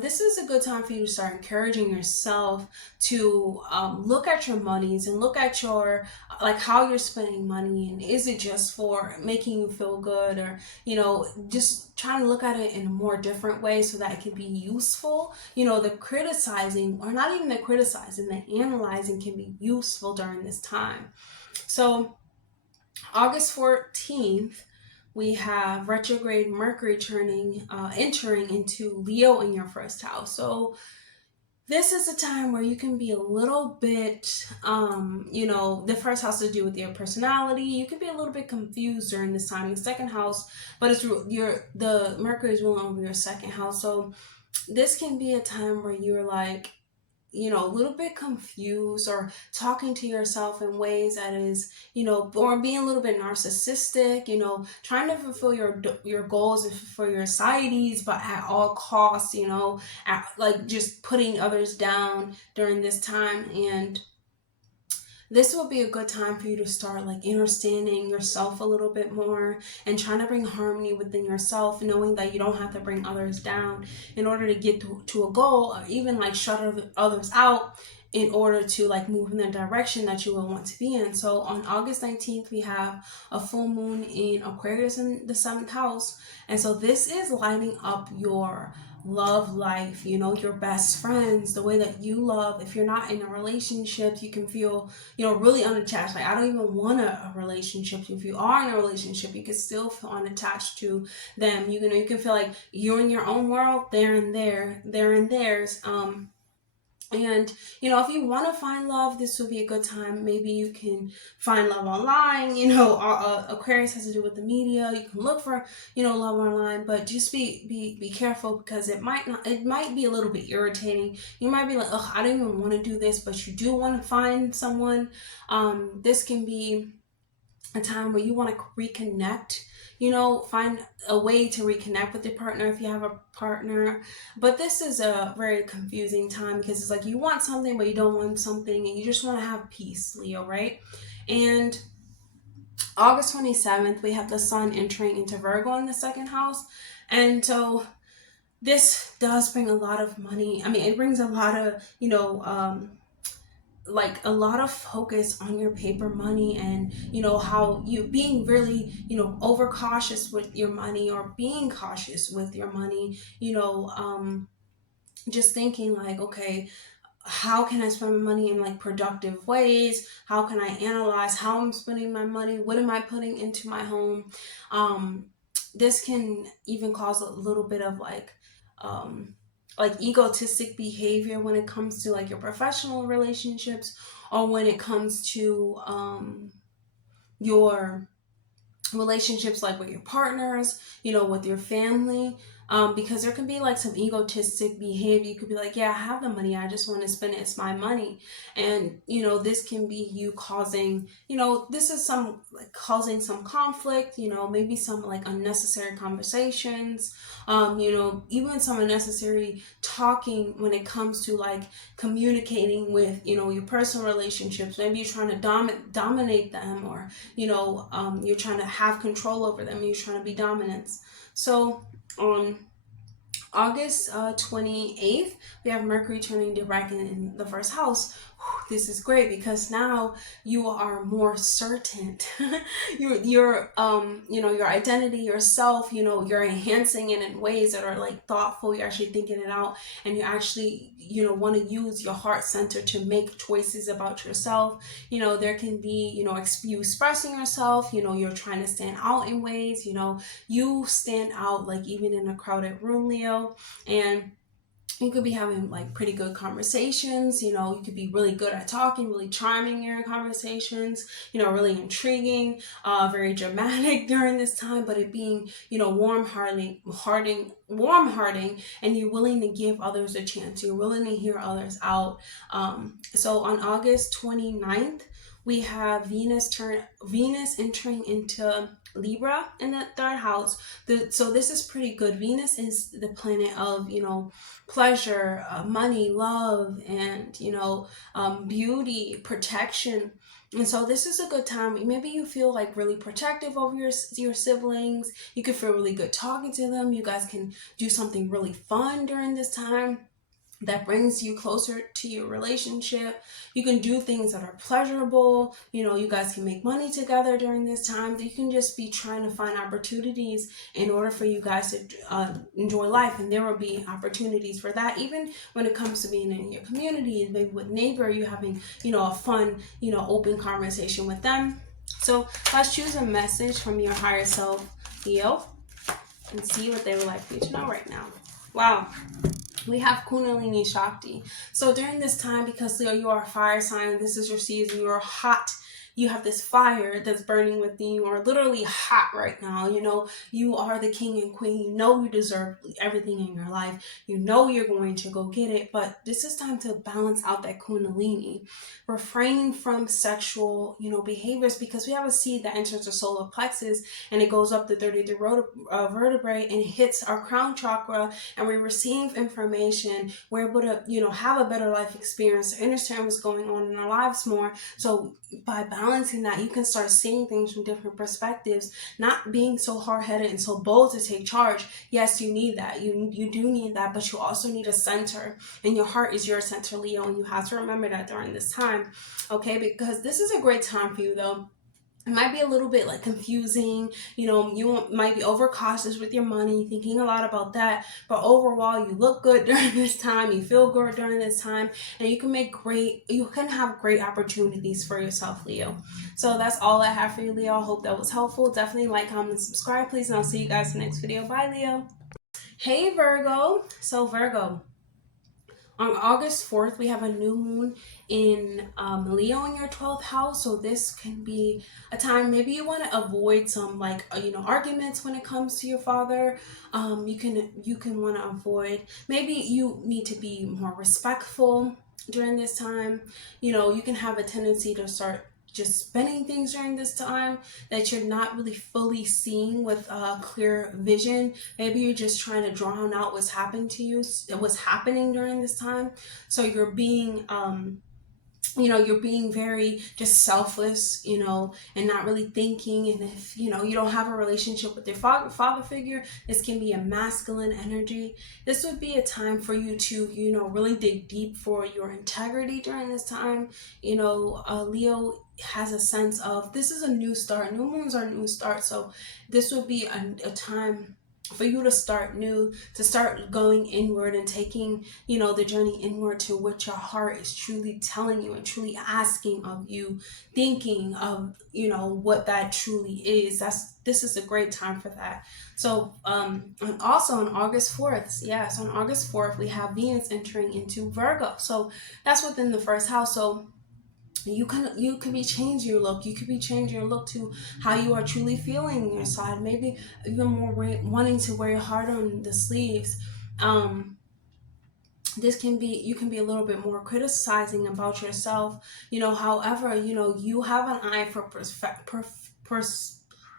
This is a good time for you to start encouraging yourself to look at your monies and look at your like how you're spending money, and is it just for making you feel good, or just trying to look at it in a more different way so that it can be useful. The criticizing, or not even the criticizing, the analyzing can be useful during this time. So August 14th, we have retrograde Mercury entering into Leo in your first house. So this is a time where you can be a little bit, the first house to do with your personality. You can be a little bit confused during this time. The second house, but the Mercury is ruling over your second house. So this can be a time where you're like, a little bit confused, or talking to yourself in ways that is, or being a little bit narcissistic, trying to fulfill your goals and for your societies, but at all costs, like just putting others down during this time. And this will be a good time for you to start like understanding yourself a little bit more and trying to bring harmony within yourself, knowing that you don't have to bring others down in order to get to a goal, or even like shut others out in order to like move in the direction that you will want to be in. So on August 19th, we have a full moon in Aquarius in the 7th house. And so this is lighting up your love life, your best friends, the way that you love. If you're not in a relationship, you can feel, really unattached. Like, I don't even want a relationship. If you are in a relationship, you can still feel unattached to them. You can feel like you're in your own world, they're in theirs. And if you want to find love, this would be a good time. Maybe you can find love online. Aquarius has to do with the media. You can look for love online, but just be careful, because it might be a little bit irritating. You might be like, oh, I don't even want to do this, but you do want to find someone. This can be a time where you want to reconnect, find a way to reconnect with your partner if you have a partner. But this is a very confusing time, because it's like you want something but you don't want something, and you just want to have peace, Leo, right? And August 27th, we have the sun entering into Virgo in the 2nd house. And so this does bring a lot of money. I mean, it brings a lot of, like a lot of focus on your paper money, and how you being really over cautious with your money, or being cautious with your money, just thinking like, okay, how can I spend my money in like productive ways? How can I analyze how I'm spending my money? What am I putting into my home? This can even cause a little bit of um, like egotistic behavior when it comes to like your professional relationships, or when it comes to your relationships, like with your partners, with your family. Because there can be like some egotistic behavior. You could be like, yeah, I have the money, I just want to spend it, it's my money. And this can be you causing, this is some like causing some conflict, maybe some like unnecessary conversations, even some unnecessary talking when it comes to like communicating with, your personal relationships. Maybe you're trying to dominate them, or you're trying to have control over them, you're trying to be dominant. So on August 28th, we have Mercury turning direct in the first house. This is great because now you are more certain. Your identity, yourself, you're enhancing it in ways that are like thoughtful. You're actually thinking it out, and you actually, want to use your heart center to make choices about yourself. There can be, you expressing yourself, you're trying to stand out in ways, you stand out like even in a crowded room, Leo. And you could be having like pretty good conversations. You could be really good at talking, really charming in your conversations, really intriguing, very dramatic during this time, but it being, warm hearting, and you're willing to give others a chance. You're willing to hear others out. So on August 29th, we have Venus entering into Libra in the third house. So this is pretty good. Venus is the planet of, pleasure, money, love, and, beauty, protection. And so this is a good time. Maybe you feel like really protective over your siblings. You could feel really good talking to them. You guys can do something really fun during this time that brings you closer to your relationship. You can do things that are pleasurable. You guys can make money together during this time. You can just be trying to find opportunities in order for you guys to enjoy life, and there will be opportunities for that. Even when it comes to being in your community, maybe with neighbor, you having a fun, open conversation with them. So let's choose a message from your higher self, Leo, and see what they would like for you to know right now. Wow. We have Kundalini Shakti. So during this time, because Leo, you are a fire sign, this is your season, you're hot. You have this fire that's burning within you. You are literally hot right now. You are the king and queen. You deserve everything in your life. You're going to go get it. But this is time to balance out that Kundalini. Refrain from sexual, behaviors, because we have a seed that enters the solar plexus, and it goes up the 33 vertebrae, and it hits our crown chakra, and we receive information. We're able to, have a better life experience, understand what's going on in our lives more. So by balancing that, you can start seeing things from different perspectives, not being so hard-headed and so bold to take charge. Yes, you need that. You do need that, but you also need a center, and your heart is your center, Leo, and you have to remember that during this time, okay? Because this is a great time for you, though. It might be a little bit like confusing, you might be overcautious with your money, thinking a lot about that, but overall you look good during this time, you feel good during this time, and you can have great opportunities for yourself, Leo. So that's all I have for you, Leo. I hope that was helpful. Definitely like, comment, and subscribe, please, and I'll see you guys in the next video. Bye, Leo. Hey, Virgo. So Virgo, on August 4th, we have a new moon in Leo in your 12th house. So this can be a time, maybe you want to avoid some arguments when it comes to your father. You can want to avoid, maybe you need to be more respectful during this time. You can have a tendency to start just spending things during this time that you're not really fully seeing with clear vision. Maybe you're just trying to drown out what's happening during this time. So you're being you're being very just selfless, and not really thinking. And if, you don't have a relationship with your father figure, this can be a masculine energy. This would be a time for you to, really dig deep for your integrity during this time. Leo has a sense of, this is a new start. New moons are new start. So this would be a time for you to start new, to start going inward and taking, the journey inward to what your heart is truly telling you and truly asking of you, thinking of, what that truly is. This is a great time for that. So, and also on August 4th, yes, on August 4th, we have Venus entering into Virgo. So that's within the first house. So you could be changing your look. You could be changing your look to how you are truly feeling inside. Maybe even more wanting to wear your heart on the sleeves. Um, this can be, you can be a little bit more criticizing about yourself. However, you have an eye for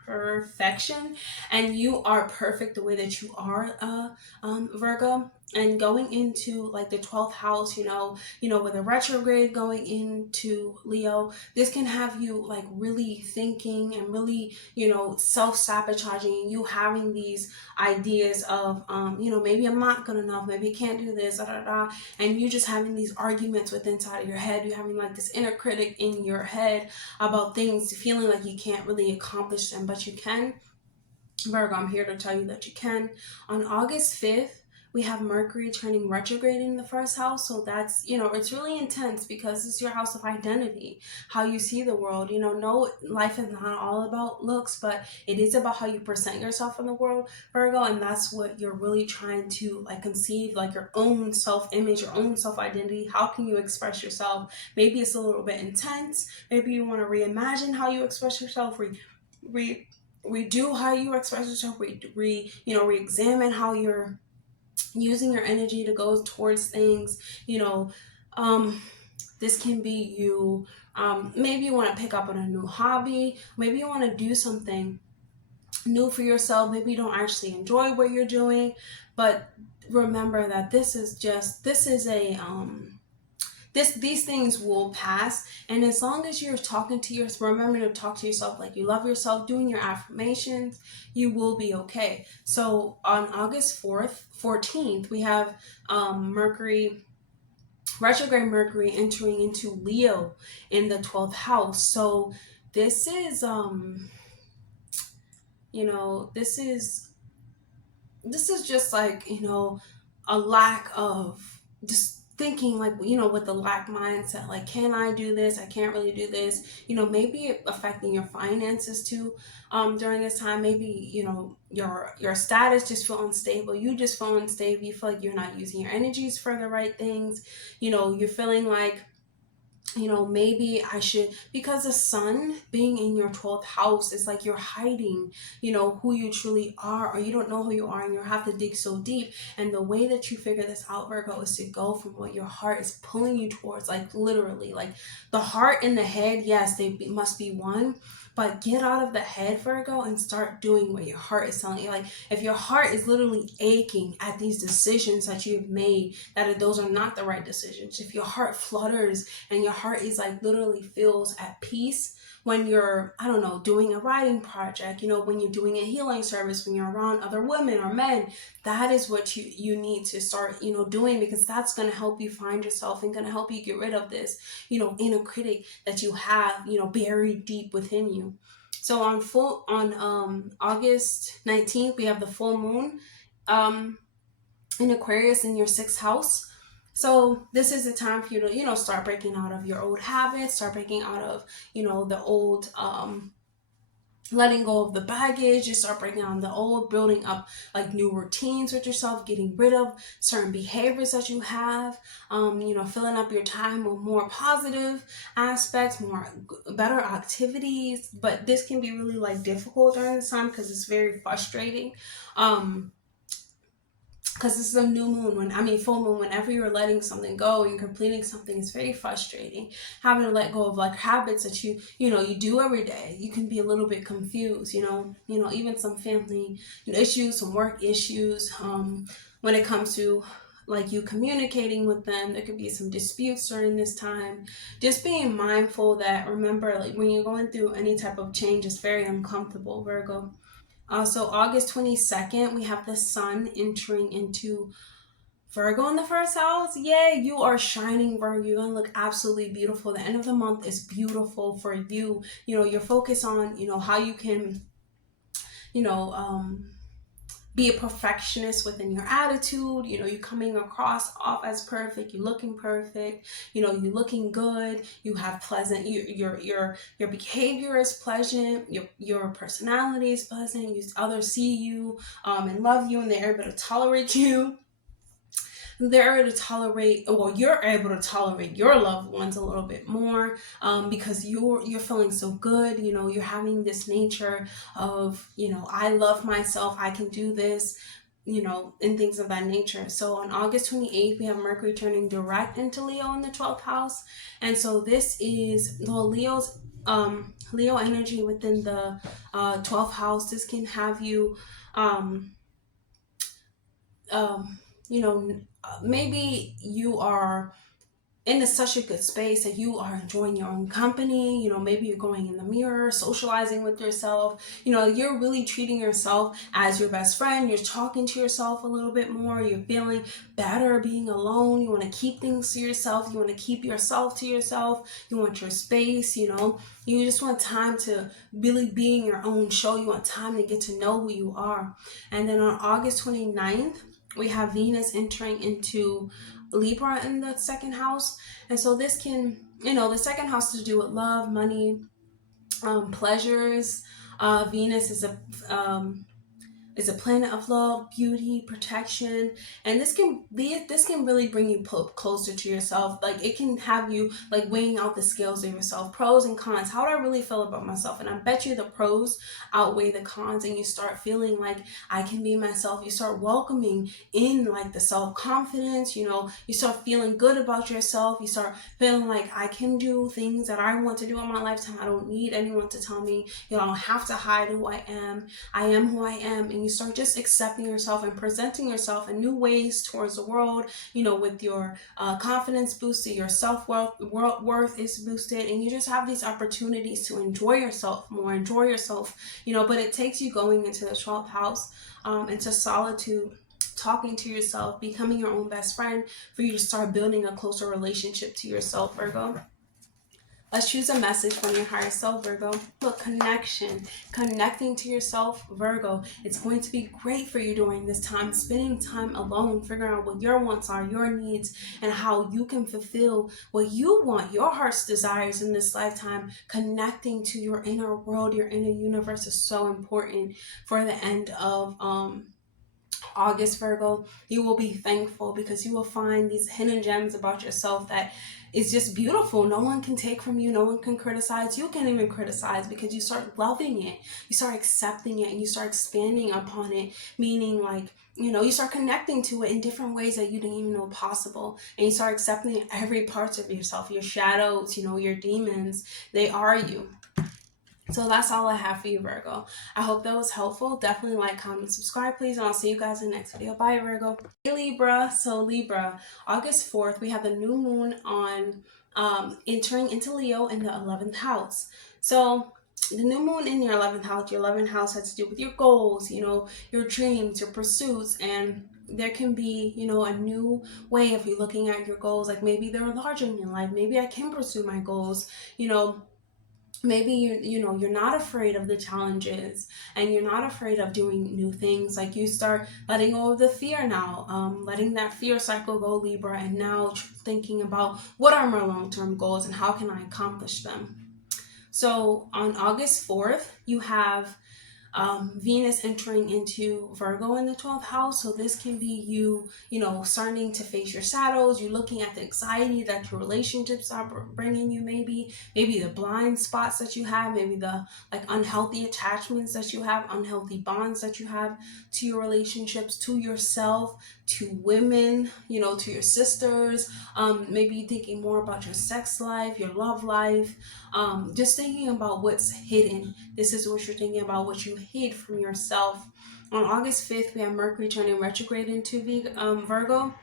perfection, and you are perfect the way that you are, Virgo. And going into like the 12th house, with a retrograde going into Leo, this can have you like really thinking and really, self-sabotaging, you having these ideas of, maybe I'm not good enough, maybe I can't do this, da, da, da. And you just having these arguments with inside of your head. You're having like this inner critic in your head about things, feeling like you can't really accomplish them, but you can. Virgo, I'm here to tell you that you can. On August 5th, we have Mercury turning retrograde in the first house. So that's, it's really intense because it's your house of identity, how you see the world. No, life is not all about looks, but it is about how you present yourself in the world, Virgo. And that's what you're really trying to like conceive, like your own self-image, your own self-identity. How can you express yourself? Maybe it's a little bit intense. Maybe you want to reimagine how you express yourself, redo how you express yourself, re-examine how you're using your energy to go towards things. um this can be you, maybe you want to pick up on a new hobby, maybe you want to do something new for yourself. Maybe you don't actually enjoy what you're doing, but remember that this is a these things will pass. And as long as you're talking to yourself, remember to talk to yourself like you love yourself, doing your affirmations, you will be okay. So on August 14th, we have Mercury, retrograde Mercury entering into Leo in the 12th house. So this is this is just like, a lack of just thinking, like, with the lack mindset, like, can I do this? I can't really do this. Maybe affecting your finances too, during this time. Maybe, your status just feel unstable. You just feel unstable. You feel like you're not using your energies for the right things. You're feeling like, maybe I should, because the sun being in your 12th house is like you're hiding, who you truly are, or you don't know who you are, and you have to dig so deep. And the way that you figure this out, Virgo, is to go from what your heart is pulling you towards, like literally, like the heart and the head, yes, must be one, but get out of the head, Virgo, and start doing what your heart is telling you. Like, if your heart is literally aching at these decisions that you've made, those are not the right decisions. If your heart flutters and your heart is like literally feels at peace when you're, I don't know, doing a writing project, when you're doing a healing service, when you're around other women or men, that is what you need to start, doing, because that's going to help you find yourself and going to help you get rid of this, inner critic that you have, buried deep within you. So on August 19th, we have the full moon in Aquarius in your 6th house. So this is the time for you to, start breaking out of your old habits, start breaking out of, the old, letting go of the baggage. You start breaking down the old, building up like new routines with yourself, getting rid of certain behaviors that you have, filling up your time with more positive aspects, more better activities. But this can be really like difficult during this time because it's very frustrating. Because this is a new moon, full moon, whenever you're letting something go and completing something, it's very frustrating. Having to let go of like habits that you do every day. You can be a little bit confused, even some family issues, some work issues, when it comes to like you communicating with them. There could be some disputes during this time. Just being mindful that, remember, like when you're going through any type of change, it's very uncomfortable, Virgo. So August 22nd, we have the sun entering into Virgo in the first house. Yay, you are shining, Virgo. You're going to look absolutely beautiful. The end of the month is beautiful for you. You're focused on, how you can, you know, um, be a perfectionist within your attitude. You know, you're coming across off as perfect, you're looking perfect, you know, you're looking good, you have pleasant, your behavior is pleasant, your personality is pleasant, others see you and love you, and they're able to tolerate you. They're able to tolerate, well, you're able to tolerate your loved ones a little bit more, because you're feeling so good. You know, you're having this nature of, you know, I love myself, I can do this, you know, and things of that nature. So on August 28th, we have Mercury turning direct into Leo in the 12th house. And so this is, well, Leo energy within the 12th house. This can have you um, um, you know, maybe you are in such a good space that you are enjoying your own company. You know, maybe you're going in the mirror, socializing with yourself. You know, you're really treating yourself as your best friend. You're talking to yourself a little bit more. You're feeling better being alone. You want to keep things to yourself. You want to keep yourself to yourself. You want your space, you know. You just want time to really be in your own show. You want time to get to know who you are. And then on August 29th, we have Venus entering into Libra in the second house. And so this can, you know, the second house to do with love, money, pleasures. Venus is a planet of love, beauty, protection, and this can really bring you closer to yourself. Like, it can have you like weighing out the scales of yourself, pros and cons. How do I really feel about myself? And I bet you the pros outweigh the cons, and you start feeling like I can be myself. You start welcoming in like the self-confidence. You know, you start feeling good about yourself. You start feeling like I can do things that I want to do in my lifetime. I don't need anyone to tell me. You know, I don't have to hide who I am. I am who I am. And you start just accepting yourself and presenting yourself in new ways towards the world, you know, with your confidence boosted, your self-worth is boosted, and you just have these opportunities to enjoy yourself more, enjoy yourself, you know. But it takes you going into the 12th house, into solitude, talking to yourself, becoming your own best friend, for you to start building a closer relationship to yourself, Virgo. Let's choose a message from your higher self, Virgo. Look, connecting to yourself, Virgo. It's going to be great for you during this time, spending time alone, figuring out what your wants are, your needs, and how you can fulfill what you want, your heart's desires in this lifetime. Connecting to your inner world, your inner universe is so important for the end of August, Virgo. You will be thankful because you will find these hidden gems about yourself that is just beautiful. No one can take from you. No one can criticize. You can't even criticize, because you start loving it. You start accepting it, and you start expanding upon it. Meaning, like, you know, you start connecting to it in different ways that you didn't even know possible. And you start accepting every part of yourself, your shadows, you know, your demons. They are you. So that's all I have for you, Virgo. I hope that was helpful. Definitely like, comment, subscribe, please, and I'll see you guys in the next video. Bye, Virgo. Hey, Libra. So Libra, August 4th, we have the new moon on entering into Leo in the 11th house. So the new moon in your 11th house has to do with your goals, you know, your dreams, your pursuits, and there can be, you know, a new way of you looking at your goals. Like, maybe they're larger in your life. Maybe I can pursue my goals, you know. Maybe you're not afraid of the challenges, and you're not afraid of doing new things. Like, you start letting go of the fear now, letting that fear cycle go, Libra, and now thinking about what are my long-term goals and how can I accomplish them. So on August 4th, you have Venus entering into Virgo in the 12th house. So this can be you, you know, starting to face your shadows. You're looking at the anxiety that your relationships are bringing you, maybe the blind spots that you have, maybe the like unhealthy attachments that you have, unhealthy bonds that you have to your relationships, to yourself, to women, you know, to your sisters. Maybe thinking more about your sex life, your love life, just thinking about what's hidden. This is what you're thinking about, what you hid from yourself. On August 5th, we have Mercury turning retrograde into Virgo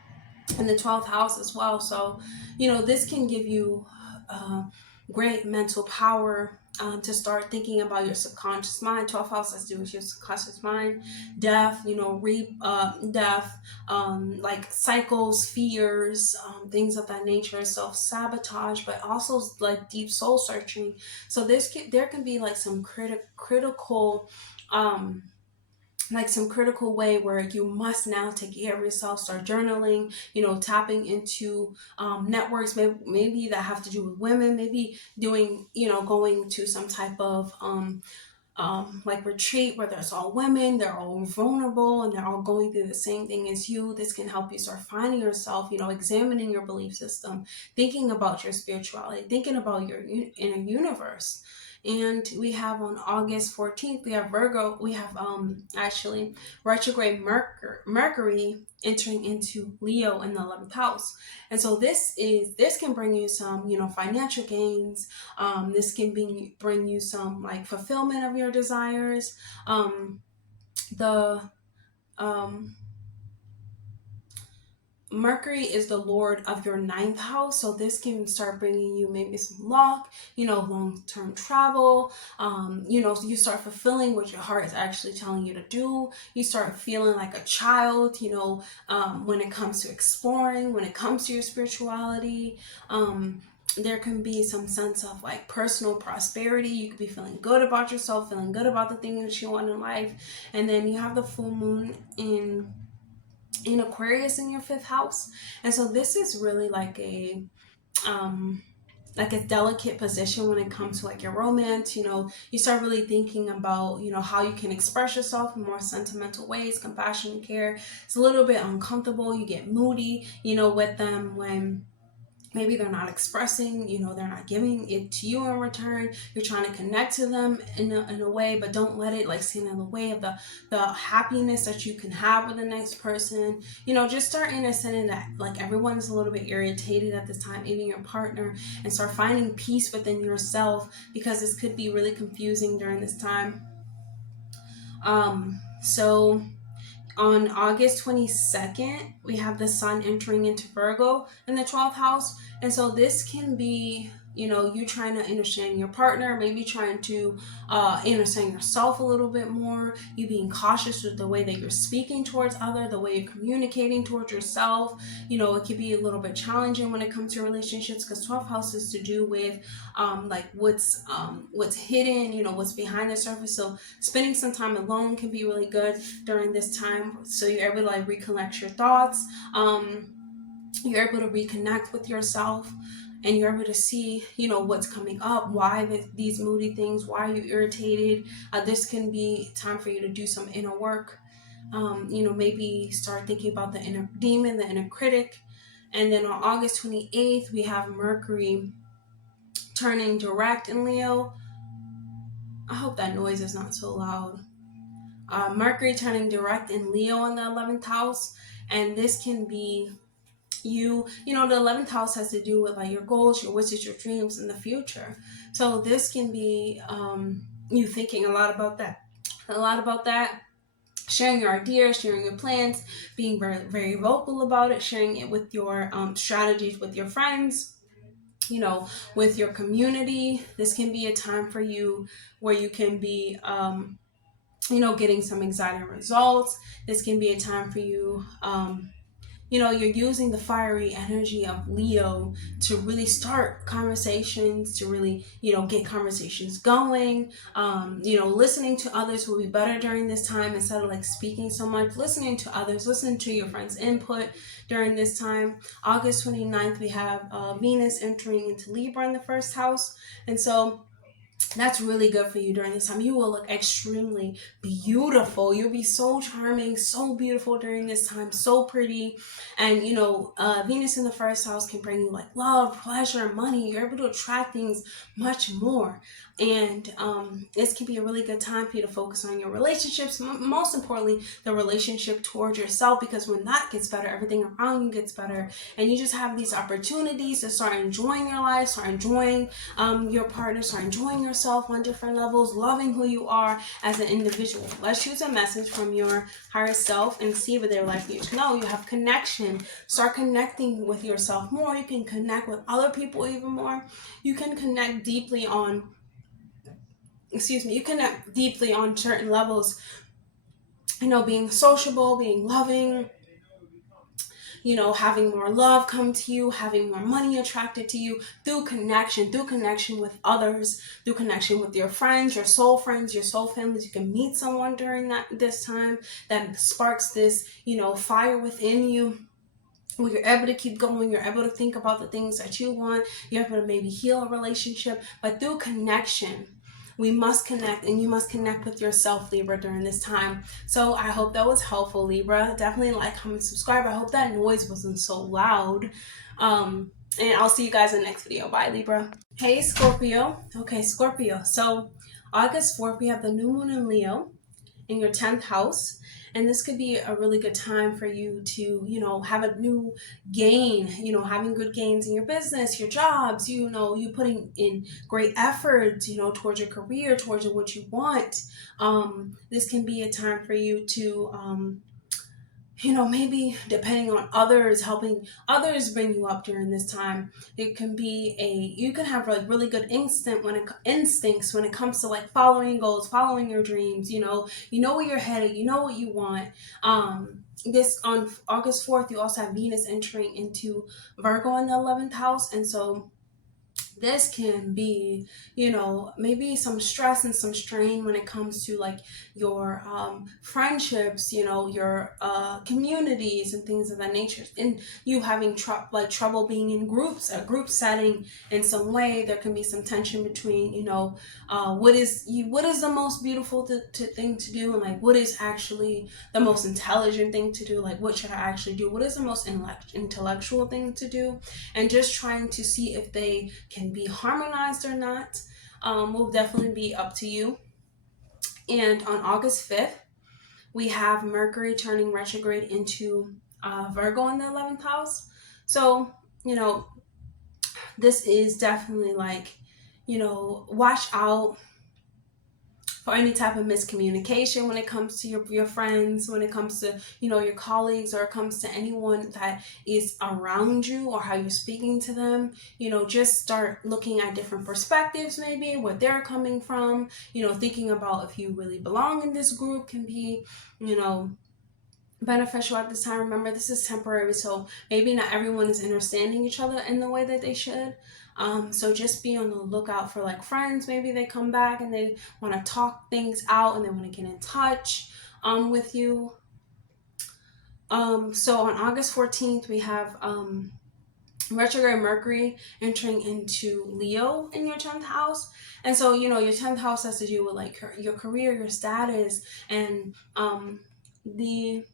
in the 12th house as well. So, you know, this can give you great mental power, to start thinking about your subconscious mind. 12th house has to do with your subconscious mind, death, you know, death, like cycles, fears, things of that nature, self-sabotage, but also like deep soul searching. So there can be like some critical like some critical way where you must now take care of yourself, start journaling, tapping into networks, maybe that have to do with women, maybe doing, going to some type of like retreat where there's all women, they're all vulnerable, and they're all going through the same thing as you. This can help you start finding yourself, examining your belief system, thinking about your spirituality, thinking about your inner universe. And we have on August 14th, we have Virgo, we have actually retrograde Mercury entering into Leo in the 11th house. And so this can bring you some, financial gains. This can bring you some like fulfillment of your desires. The Mercury is the lord of your ninth house, so this can start bringing you maybe some luck, long-term travel. You start fulfilling what your heart is actually telling you to do. You start feeling like a child, when it comes to exploring, when it comes to your spirituality. There can be some sense of like personal prosperity. You could be feeling good about yourself, feeling good about the things that you want in life. And then you have the full moon in Aquarius in your fifth house. And so this is really like a delicate position when it comes to like your romance. You start really thinking about, how you can express yourself in more sentimental ways, compassion and care. It's a little bit uncomfortable. You get moody, with them when maybe they're not expressing, they're not giving it to you in return. You're trying to connect to them in a way, but don't let it like stand in the way of the happiness that you can have with the next person. Just start understanding that like everyone is a little bit irritated at this time, even your partner, and start finding peace within yourself, because this could be really confusing during this time. So on August 22nd, we have the sun entering into Virgo in the 12th house. And so this can be, you trying to understand your partner, maybe trying to understand yourself a little bit more, you being cautious with the way that you're speaking towards others, the way you're communicating towards yourself. It could be a little bit challenging when it comes to relationships, because 12th house is to do with like what's hidden, what's behind the surface. So spending some time alone can be really good during this time, so you're able to like recollect your thoughts. You're able to reconnect with yourself, and you're able to see, what's coming up, why these moody things, why are you irritated. This can be time for you to do some inner work. Maybe start thinking about the inner demon, the inner critic. And then on August 28th, we have Mercury turning direct in Leo. I hope that noise is not so loud. Mercury turning direct in Leo in the 11th house. And this can be the 11th house has to do with like your goals, your wishes, your dreams in the future. So this can be you thinking a lot about that, sharing your ideas, sharing your plans, being very, very vocal about it, sharing it with your strategies with your friends, with your community. This can be a time for you where you can be getting some exciting results. This can be a time for you you're using the fiery energy of Leo to really start conversations, to really, get conversations going. Listening to others will be better during this time, instead of like speaking so much. Listening to others, listening to your friends' input during this time. August 29th, we have Venus entering into Libra in the first house. And so that's really good for you during this time. You will look extremely beautiful. You'll be so charming, so beautiful during this time, so pretty. And Venus in the first house can bring you like love, pleasure, money. You're able to attract things much more. And this can be a really good time for you to focus on your relationships. Most importantly, the relationship towards yourself, because when that gets better, everything around you gets better. And you just have these opportunities to start enjoying your life, start enjoying your partner, start enjoying yourself on different levels, loving who you are as an individual. Let's choose a message from your higher self and see what their life needs to know. You have connection. Start connecting with yourself more. You can connect with other people even more. You can connect deeply on certain levels, being sociable, being loving, you know, having more love come to you, having more money attracted to you through connection with others, through connection with your friends, your soul families. You can meet someone during this time that sparks this, you know, fire within you, where you're able to keep going, you're able to think about the things that you want, you're able to maybe heal a relationship. But through connection, we must connect, and you must connect with yourself, Libra, during this time. So I hope that was helpful, Libra. Definitely like, comment, subscribe. I hope that noise wasn't so loud. And I'll see you guys in the next video. Bye, Libra. Hey, Scorpio. Okay, Scorpio. So August 4th, we have the new moon in Leo in your 10th house, and this could be a really good time for you to, you know, have a new gain, you know, having good gains in your business, your jobs, you know, you putting in great efforts, you know, towards your career, towards what you want. This can be a time for you to you know, maybe depending on others, helping others bring you up during this time. It can be you can have like really good instincts when it comes to like following goals, following your dreams. You know where you're headed, you know what you want. This on August 4th, you also have Venus entering into Virgo in the 11th house, and so this can be, you know, maybe some stress and some strain when it comes to like your friendships, you know, your communities and things of that nature, and you having trouble being in groups, a group setting in some way. There can be some tension between, you know, what is the most beautiful thing to do, and like what is actually the most intelligent thing to do, like what should I actually do, what is the most intellectual thing to do, and just trying to see if they can be harmonized or not. Will definitely be up to you. And on August 5th, we have Mercury turning retrograde into Virgo in the 11th house. So, you know, this is definitely like, you know, watch out for any type of miscommunication when it comes to your friends, when it comes to, you know, your colleagues, or it comes to anyone that is around you, or how you're speaking to them. You know, just start looking at different perspectives, maybe where they're coming from. You know, thinking about if you really belong in this group can be, you know, beneficial at this time. Remember, this is temporary, so maybe not everyone is understanding each other in the way that they should. So just be on the lookout for like friends. Maybe they come back and they want to talk things out, and they want to get in touch with you. So on August 14th, we have retrograde Mercury entering into Leo in your 10th house. And so, you know, your 10th house has to do with like your career, your status, and the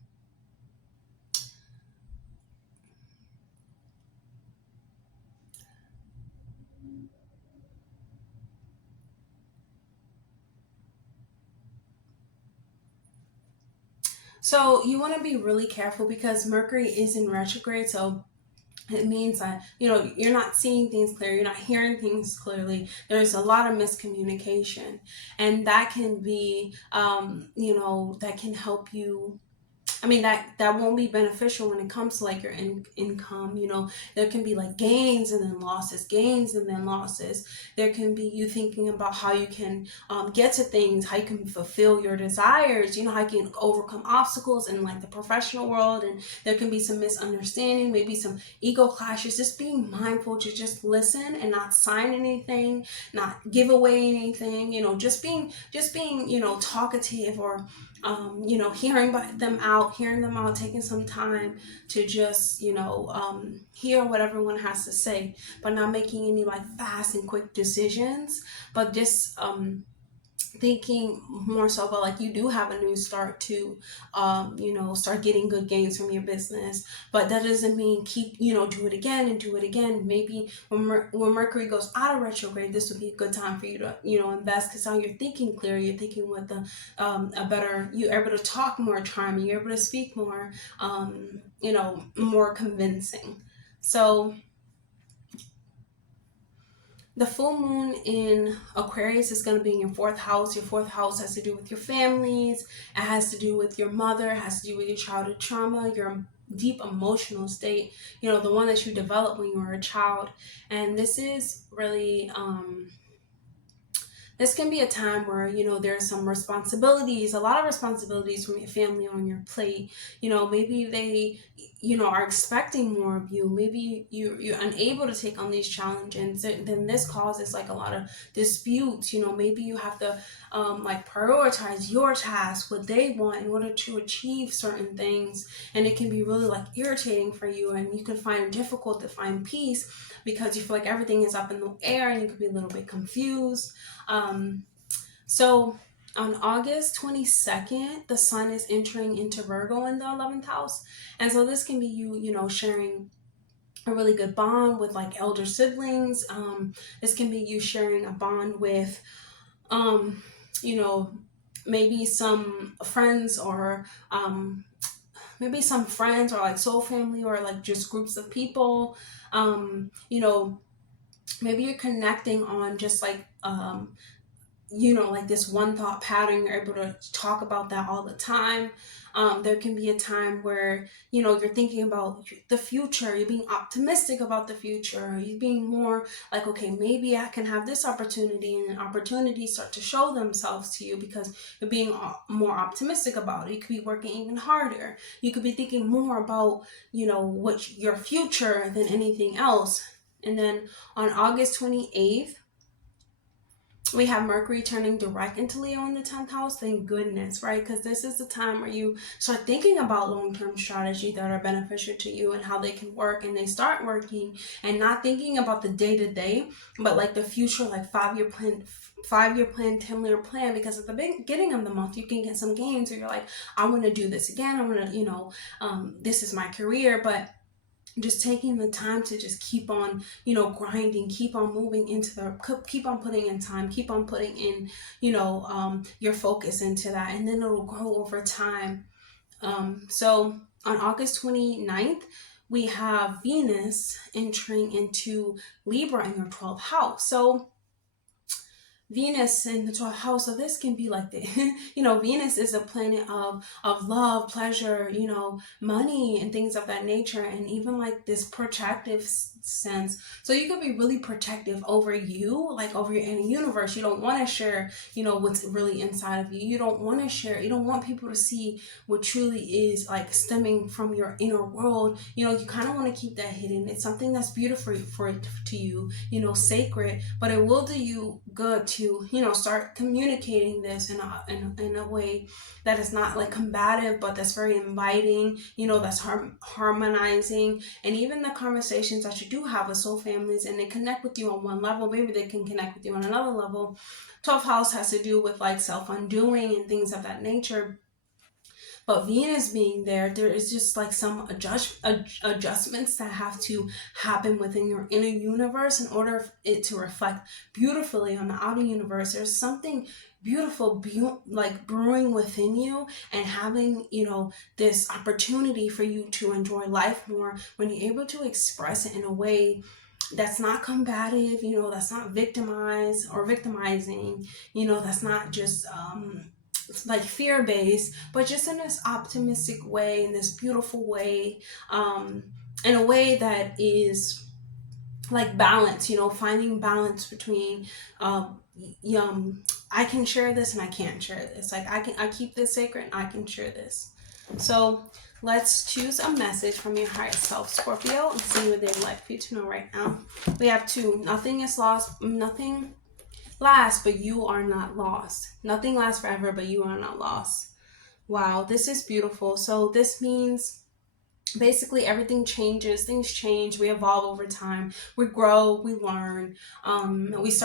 So you want to be really careful, because Mercury is in retrograde. So it means that, you know, you're not seeing things clear, you're not hearing things clearly. There's a lot of miscommunication, and that can be, you know, that can help you. I mean, that won't be beneficial when it comes to like your income. You know, there can be like gains and then losses, gains and then losses. There can be you thinking about how you can get to things, how you can fulfill your desires, you know, how you can overcome obstacles in like the professional world. And there can be some misunderstanding, maybe some ego clashes. Just being mindful to just listen and not sign anything, not give away anything, you know, just being, you know, talkative, or you know, hearing them out, taking some time to just, you know, hear what everyone has to say, but not making any like fast and quick decisions, but just thinking more so about like you do have a new start to you know, start getting good gains from your business. But that doesn't mean keep, you know, do it again and do it again. Maybe when Mercury goes out of retrograde, this would be a good time for you to, you know, invest, because now you're thinking clear, you're thinking with a better, you're able to talk more charming, you're able to speak more you know, more convincing. So the full moon in Aquarius is going to be in your fourth house. Your fourth house has to do with your families. It has to do with your mother. It has to do with your childhood trauma, your deep emotional state, you know, the one that you developed when you were a child. And this is really, this can be a time where, you know, there's some responsibilities, a lot of responsibilities from your family on your plate. You know, maybe are expecting more of you. Maybe you're unable to take on these challenges, then this causes like a lot of disputes. Maybe you have to like prioritize your tasks, what they want, in order to achieve certain things, and it can be really like irritating for you, and you can find it difficult to find peace because you feel like everything is up in the air, and you could be a little bit confused. So on August 22nd, the sun is entering into Virgo in the 11th house. And so this can be sharing a really good bond with like elder siblings. This can be you sharing a bond with, you know, maybe some friends or like soul family or like just groups of people. Maybe you're connecting on just like like this one thought pattern. You're able to talk about that all the time. There can be a time where you're thinking about the future, you're being optimistic about the future, you're being more like, okay, maybe I can have this opportunity, and opportunities start to show themselves to you because you're being more optimistic about it. You could be working even harder, you could be thinking more about what your future than anything else. And then on August 28th, we have Mercury turning direct into Leo in the 10th house. Thank goodness, right? Because this is the time where you start thinking about long-term strategies that are beneficial to you and how they can work, and they start working, and not thinking about the day-to-day, but like the future, like 5-year plan, 10-year plan. Because at the beginning of the month, you can get some gains where you're like, I want to do this again. I want to, this is my career. But just taking the time to just keep on grinding, keep on moving into keep on putting in time, keep on putting in your focus into that, and then it'll grow over time. So on August 29th, we have Venus entering into Libra in your 12th house. So Venus in the 12th house, so this can be like the, Venus is a planet of love, pleasure, money, and things of that nature, and even like this protective sense. So you could be really protective over you, like over your inner universe. You don't want to share, what's really inside of you. You don't want to share. You don't want people to see what truly is like stemming from your inner world. You kind of want to keep that hidden. It's something that's beautiful to you, sacred, but it will do you good to start communicating this in a way that is not like combative, but that's very inviting, that's harmonizing. And even the conversations that you do have with soul families, and they connect with you on one level, maybe they can connect with you on another level. 12th house has to do with like self-undoing and things of that nature. But Venus being there is just like some adjustments that have to happen within your inner universe in order for it to reflect beautifully on the outer universe. There's something beautiful, like brewing within you, and having, this opportunity for you to enjoy life more when you're able to express it in a way that's not combative, that's not victimized or victimizing, that's not just like fear-based, but just in this optimistic way, in this beautiful way, in a way that is like balance, finding balance between I can share this and I can't share this. Like I keep this sacred and I can share this. So let's choose a message from your higher self, Scorpio, and see what they'd like for you to know right now. We have 2. Nothing is lost. Nothing lasts, but you are not lost. Nothing lasts forever, but you are not lost. Wow, this is beautiful. So this means basically everything changes, things change, we evolve over time, we grow, we learn, there's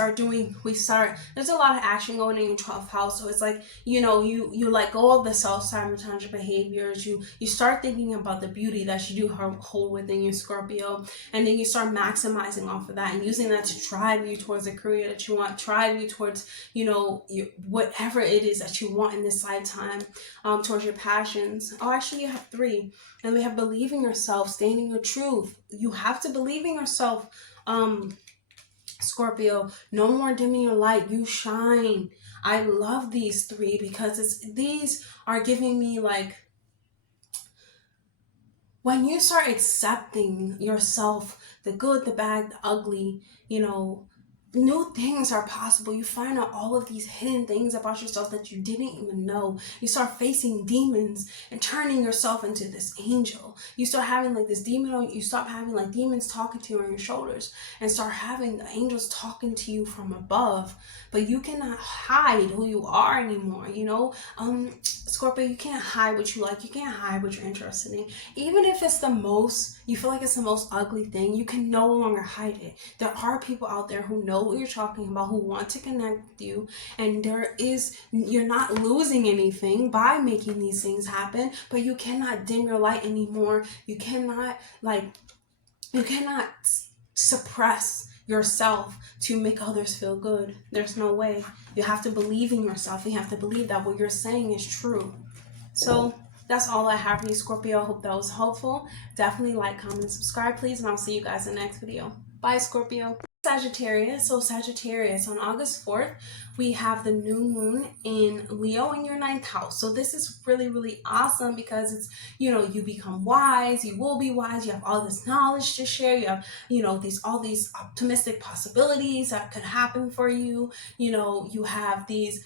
a lot of action going in your 12th house. So it's like you let go of the self-sabotage behaviors, you start thinking about the beauty that you do hold within your Scorpio, and then you start maximizing off of that and using that to drive you towards a career that you want, drive you towards whatever it is that you want in this lifetime, towards your passions. Oh, actually you have 3. And we have believing yourself, staying in your truth. You have to believe in yourself, Scorpio. No more dimming your light. You shine. I love these 3 because these are giving me like, when you start accepting yourself, the good, the bad, the ugly, new things are possible. You find out all of these hidden things about yourself that you didn't even know. You start facing demons and turning yourself into this angel. You start having like this demon on you, stop having like demons talking to you on your shoulders, and start having the angels talking to you from above. But you cannot hide who you are anymore, you know? Scorpio, you can't hide what you like. You can't hide what you're interested in. Even if it's the most, you feel like it's the most ugly thing, you can no longer hide it. There are people out there who know what you're talking about, who want to connect with you, and you're not losing anything by making these things happen, but you cannot dim your light anymore. You cannot suppress yourself to make others feel good. There's no way. You have to believe in yourself. You have to believe that what you're saying is true. So that's all I have for you, Scorpio. I hope that was helpful. Definitely like, comment, and subscribe, please, and I'll see you guys in the next video. Bye, Scorpio. Sagittarius. So Sagittarius, on August 4th, we have the new moon in Leo in your 9th house. So this is really, really awesome because it's, you become wise, you will be wise, you have all this knowledge to share, you have, all these optimistic possibilities that could happen for you. You have these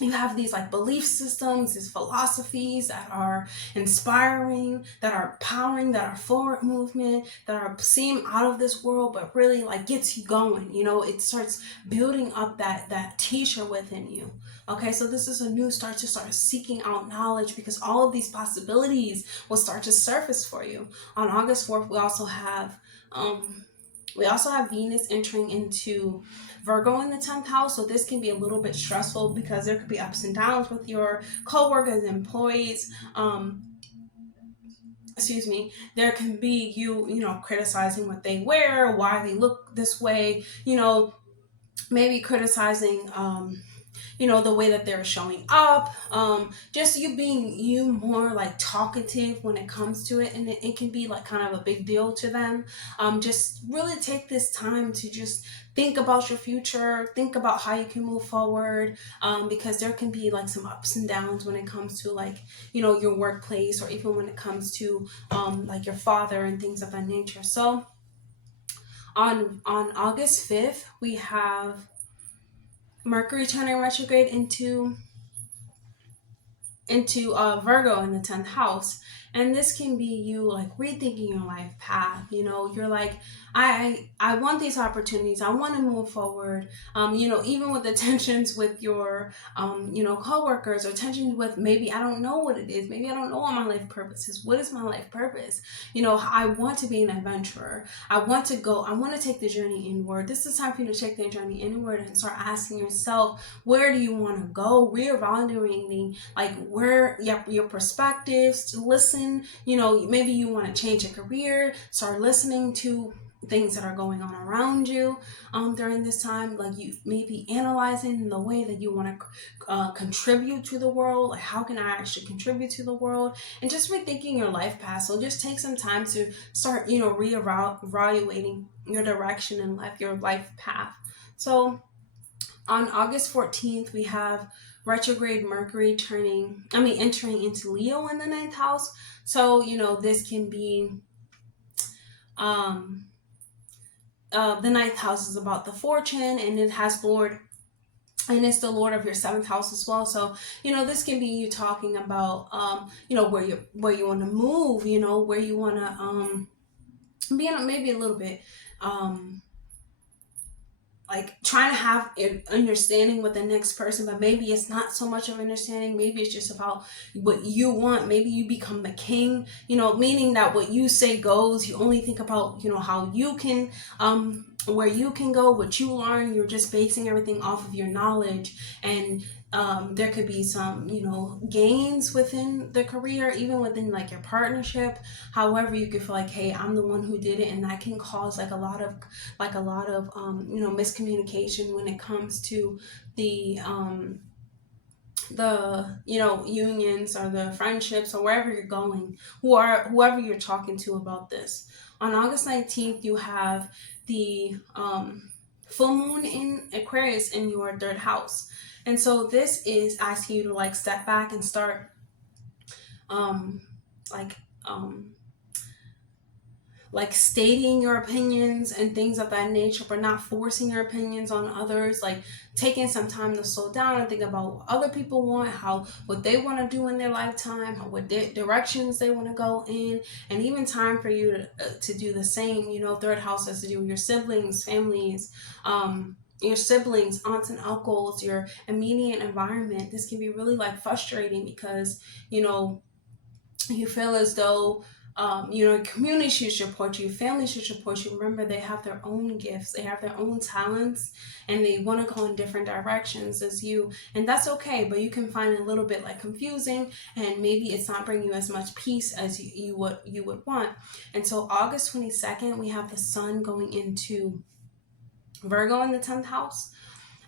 you have these like belief systems, these philosophies that are inspiring, that are empowering, that are forward movement, that are seem out of this world, but really like gets you going. It starts building up that teacher within you. Okay, so this is a new start to start seeking out knowledge, because all of these possibilities will start to surface for you. On August 4th, we also have Venus entering into Virgo in the 10th house. So this can be a little bit stressful because there could be ups and downs with your coworkers and employees. There can be you criticizing what they wear, why they look this way, maybe criticizing the way that they're showing up, just you being more like talkative when it comes to it, and it can be like kind of a big deal to them. Just really take this time to just think about your future, think about how you can move forward, because there can be like some ups and downs when it comes to like your workplace, or even when it comes to like your father and things of that nature. So on August 5th, we have Mercury turning retrograde into Virgo in the 10th house. And this can be you like rethinking your life path. You're like, I want these opportunities. I want to move forward. Even with the tensions with your coworkers, or tensions with, maybe I don't know what it is. Maybe I don't know what my life purpose is. What is my life purpose? I want to be an adventurer. I want to take the journey inward. This is time for you to take the journey inward and start asking yourself, where do you want to go? Reevaluating like where your perspectives, to listen. Maybe you want to change a career, start listening to things that are going on around you during this time. Like you may be analyzing the way that you want to contribute to the world. Like, how can I actually contribute to the world? And just rethinking your life path. So just take some time to start reevaluating your direction in life, your life path. So on August 14th, we have retrograde Mercury entering into Leo in the 9th house. So, this can be, the 9th house is about the fortune, and it has and it's the Lord of your 7th house as well. So, this can be you talking about, where you want to move, where you want to, be maybe a little bit, like trying to have an understanding with the next person, but maybe it's not so much of understanding. Maybe it's just about what you want. Maybe you become the king, meaning that what you say goes. You only think about, how you can, where you can go, what you learn. You're just basing everything off of your knowledge. And there could be some, gains within the career, even within like your partnership. However, you could feel like, hey, I'm the one who did it, and that can cause like a lot of miscommunication when it comes to the unions or the friendships, or wherever you're going, whoever you're talking to about this. On August 19th, you have the full moon in Aquarius in your 3rd house. And so this is asking you to like step back and start like stating your opinions and things of that nature, but not forcing your opinions on others. Like taking some time to slow down and think about what other people want, what they want to do in their lifetime, what directions they want to go in, and even time for you to do the same. You know, third house has to do with your siblings, families, your siblings, aunts and uncles, your immediate environment. This can be really like frustrating because, you know, you feel as though your community should support you, your family should support you. Remember, they have their own gifts, they have their own talents, and they want to go in different directions as you, and that's okay. But you can find it a little bit like confusing, and maybe it's not bringing you as much peace as you would want. And so August 22nd, we have the sun going into Virgo in the 10th house.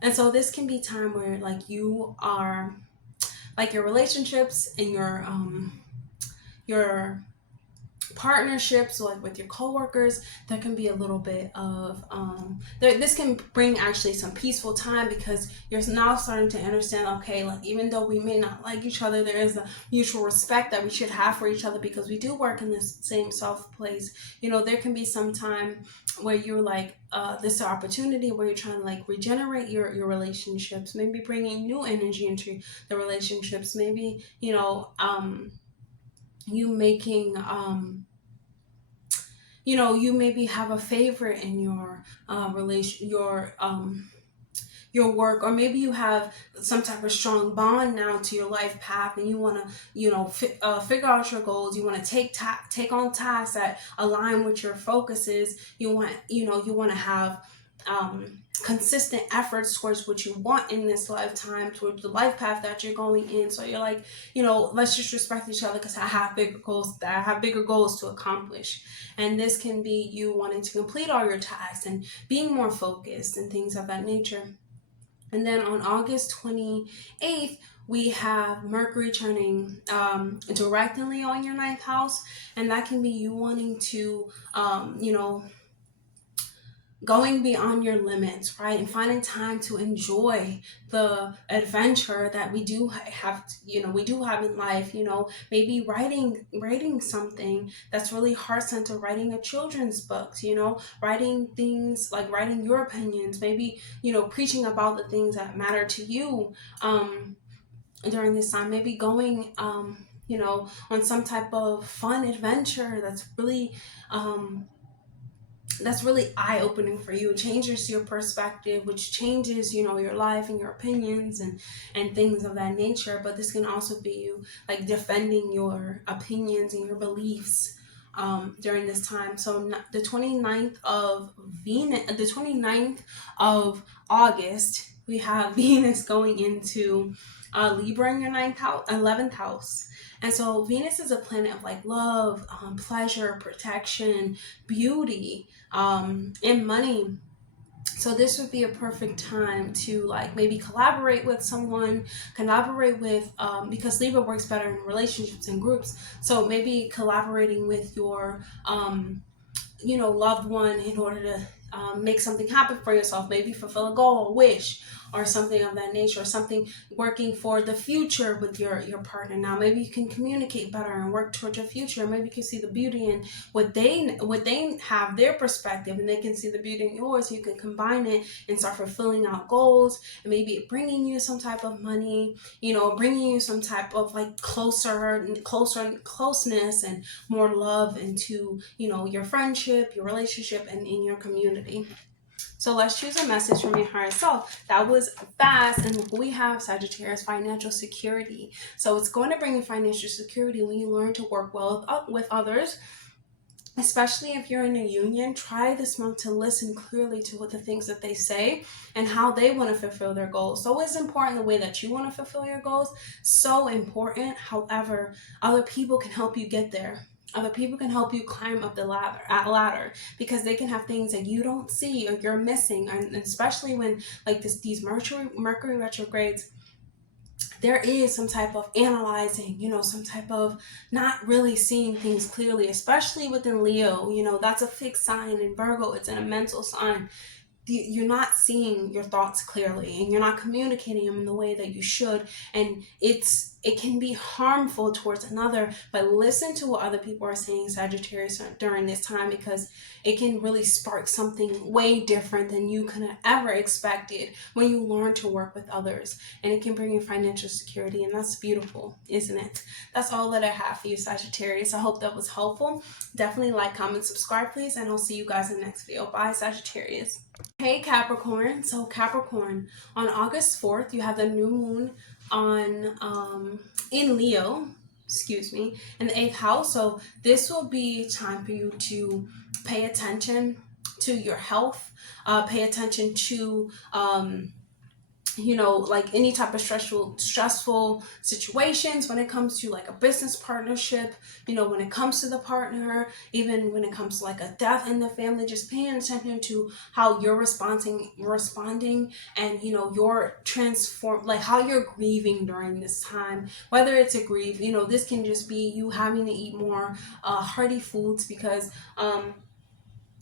And so this can be time where like you are like your relationships and your partnerships, like with your coworkers, there can be a little bit of this can bring actually some peaceful time, because you're now starting to understand, okay, like even though we may not like each other, there is a mutual respect that we should have for each other because we do work in this same self place. You know, there can be some time where you're like this opportunity where you're trying to like regenerate your relationships, maybe bringing new energy into the relationships, maybe, you know, you making you know, you maybe have a favorite in your your work, or maybe you have some type of strong bond now to your life path, and you want to, you know, figure out your goals. You want to take on tasks that align with your focuses. You want, you know, you want to have consistent efforts towards what you want in this lifetime, towards the life path that you're going in. So you're like, you know, let's just respect each other because I have bigger goals to accomplish. And this can be you wanting to complete all your tasks and being more focused and things of that nature. And then on August 28th, we have Mercury turning directly on your 9th house, and that can be you wanting to you know, going beyond your limits, right? And finding time to enjoy the adventure that we do have, you know, we do have in life. You know, maybe writing something that's really heart-centered, writing a children's books, you know, writing things like writing your opinions, maybe, you know, preaching about the things that matter to you during this time, maybe going you know, on some type of fun adventure that's really eye-opening for you. It changes your perspective, which changes, you know, your life and your opinions and things of that nature. But this can also be you like defending your opinions and your beliefs during this time. So the 29th of August, we have Venus going into Libra in your 11th house. And so Venus is a planet of like love, pleasure, protection, beauty, and money. So this would be a perfect time to like maybe collaborate with someone, because Libra works better in relationships and groups. So maybe collaborating with your you know, loved one in order to make something happen for yourself, maybe fulfill a goal, a wish, or something of that nature, or something working for the future with your partner. Now maybe you can communicate better and work towards your future. Maybe you can see the beauty in what they have, their perspective, and they can see the beauty in yours. You can combine it and start fulfilling out goals, and maybe bringing you some type of money, you know, bringing you some type of like closeness and more love into, you know, your friendship, your relationship, and in your community. So let's choose a message from your higher self. That was fast. And we have Sagittarius, financial security. So it's going to bring you financial security when you learn to work well with others. Especially if you're in a union, try this month to listen clearly to what the things that they say and how they want to fulfill their goals. So it's important the way that you want to fulfill your goals. So important. However, other people can help you get there. Other people can help you climb up the ladder because they can have things that you don't see or you're missing. And especially when like these Mercury retrogrades, there is some type of analyzing, you know, some type of not really seeing things clearly, especially within Leo. You know, that's a fixed sign. In Virgo, it's in a mental sign. You're not seeing your thoughts clearly, and you're not communicating them in the way that you should. And it's it can be harmful towards another. But listen to what other people are saying, Sagittarius, during this time, because it can really spark something way different than you could have ever expected when you learn to work with others. And it can bring you financial security, and that's beautiful, isn't it? That's all that I have for you, Sagittarius. I hope that was helpful. Definitely like, comment, subscribe, please, and I'll see you guys in the next video. Bye, Sagittarius. Hey, Capricorn. So Capricorn, on August 4th, you have the new moon on in Leo, excuse me, in the 8th house. So this will be time for you to pay attention to your health, pay attention to like any type of stressful situations when it comes to like a business partnership, when it comes to the partner, even when it comes to like a death in the family. Just paying attention to how you're responding, and you're transform, like how you're grieving during this time, whether it's a grief, this can just be you having to eat more hearty foods, because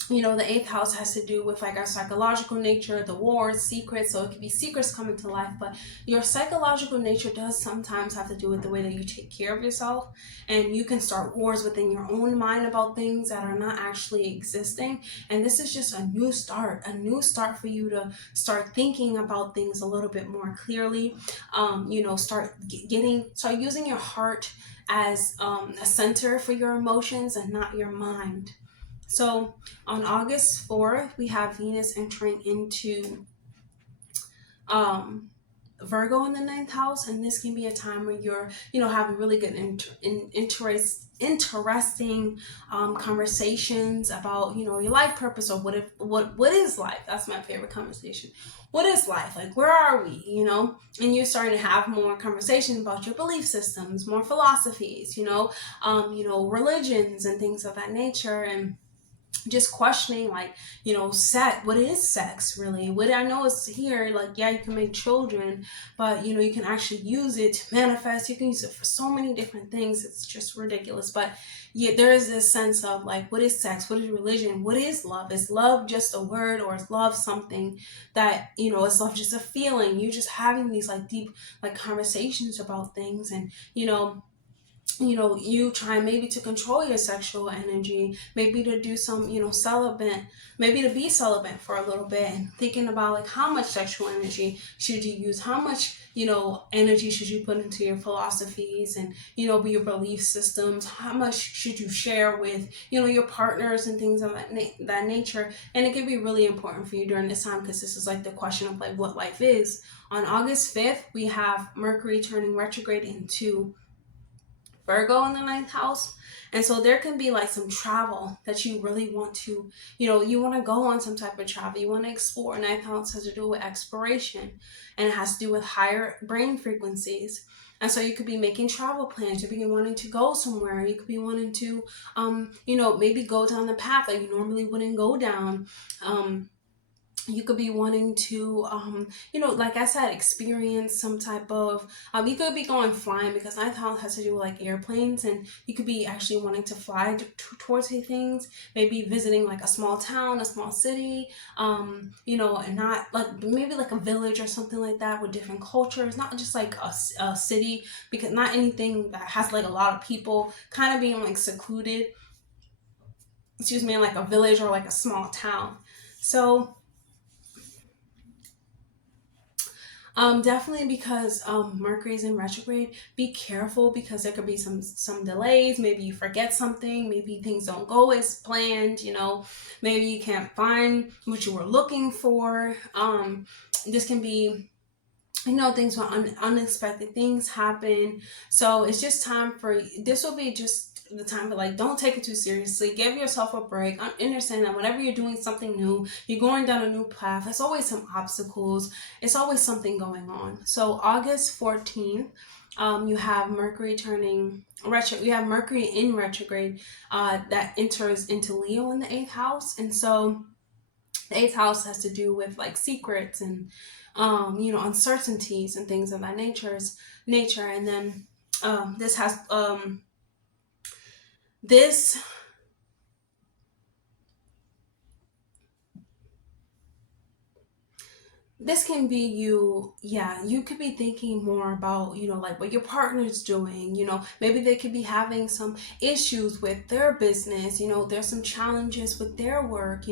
the 8th house has to do with like our psychological nature, the wars, secrets. So it could be secrets coming to life, but your psychological nature does sometimes have to do with the way that you take care of yourself. And you can start wars within your own mind about things that are not actually existing. And this is just a new start for you to start thinking about things a little bit more clearly. Start using your heart as a center for your emotions and not your mind. So on August 4th, we have Venus entering into Virgo in the 9th house, and this can be a time where you're, having really good interesting conversations about, your life purpose, or what is life. That's my favorite conversation. What is life? Like, where are we? And you're starting to have more conversations about your belief systems, more philosophies, religions and things of that nature, and just questioning, like, what is sex really? What I know is here, like, yeah, you can make children, but you can actually use it to manifest. You can use it for so many different things. It's just ridiculous. But yeah, there is this sense of like, what is sex? What is religion? What is love? Is love just a word, or is love something that, is love just a feeling? You just having these like deep like conversations about things, and you try maybe to control your sexual energy, maybe to do some, celibate, maybe to be celibate for a little bit, and thinking about like how much sexual energy should you use, how much, energy should you put into your philosophies and, your belief systems, how much should you share with, your partners and things of that nature. And it can be really important for you during this time, because this is like the question of like what life is. On August 5th, we have Mercury turning retrograde into Virgo in the 9th house. And so there can be like some travel that you really want to, you want to go on some type of travel. You want to explore. 9th house has to do with exploration, and it has to do with higher brain frequencies. And so you could be making travel plans. You could be wanting to go somewhere. You could be wanting to, maybe go down the path that you normally wouldn't go down. You could be wanting to, like I said, experience some type of, you could be going flying, because 9th house has to do with like airplanes, and you could be actually wanting to fly towards things, maybe visiting like a small town, a small city, and not like, maybe like a village or something like that with different cultures, not just like a city, because not anything that has like a lot of people, kind of being like secluded, in like a village or like a small town. So definitely, because Mercury's in retrograde, be careful, because there could be some delays. Maybe you forget something, maybe things don't go as planned, maybe you can't find what you were looking for. This can be, things when unexpected things happen. So it's just time for, this will be just the time for like, don't take it too seriously. Give yourself a break. Understand that whenever you're doing something new, you're going down a new path, there's always some obstacles. It's always something going on. So August 14th, you have Mercury turning retro. You have Mercury in retrograde that enters into Leo in the 8th house. And so the 8th house has to do with like secrets and uncertainties and things of that nature. And then this has this this can be you, yeah, you could be thinking more about, like what your partner's doing, maybe they could be having some issues with their business, there's some challenges with their work,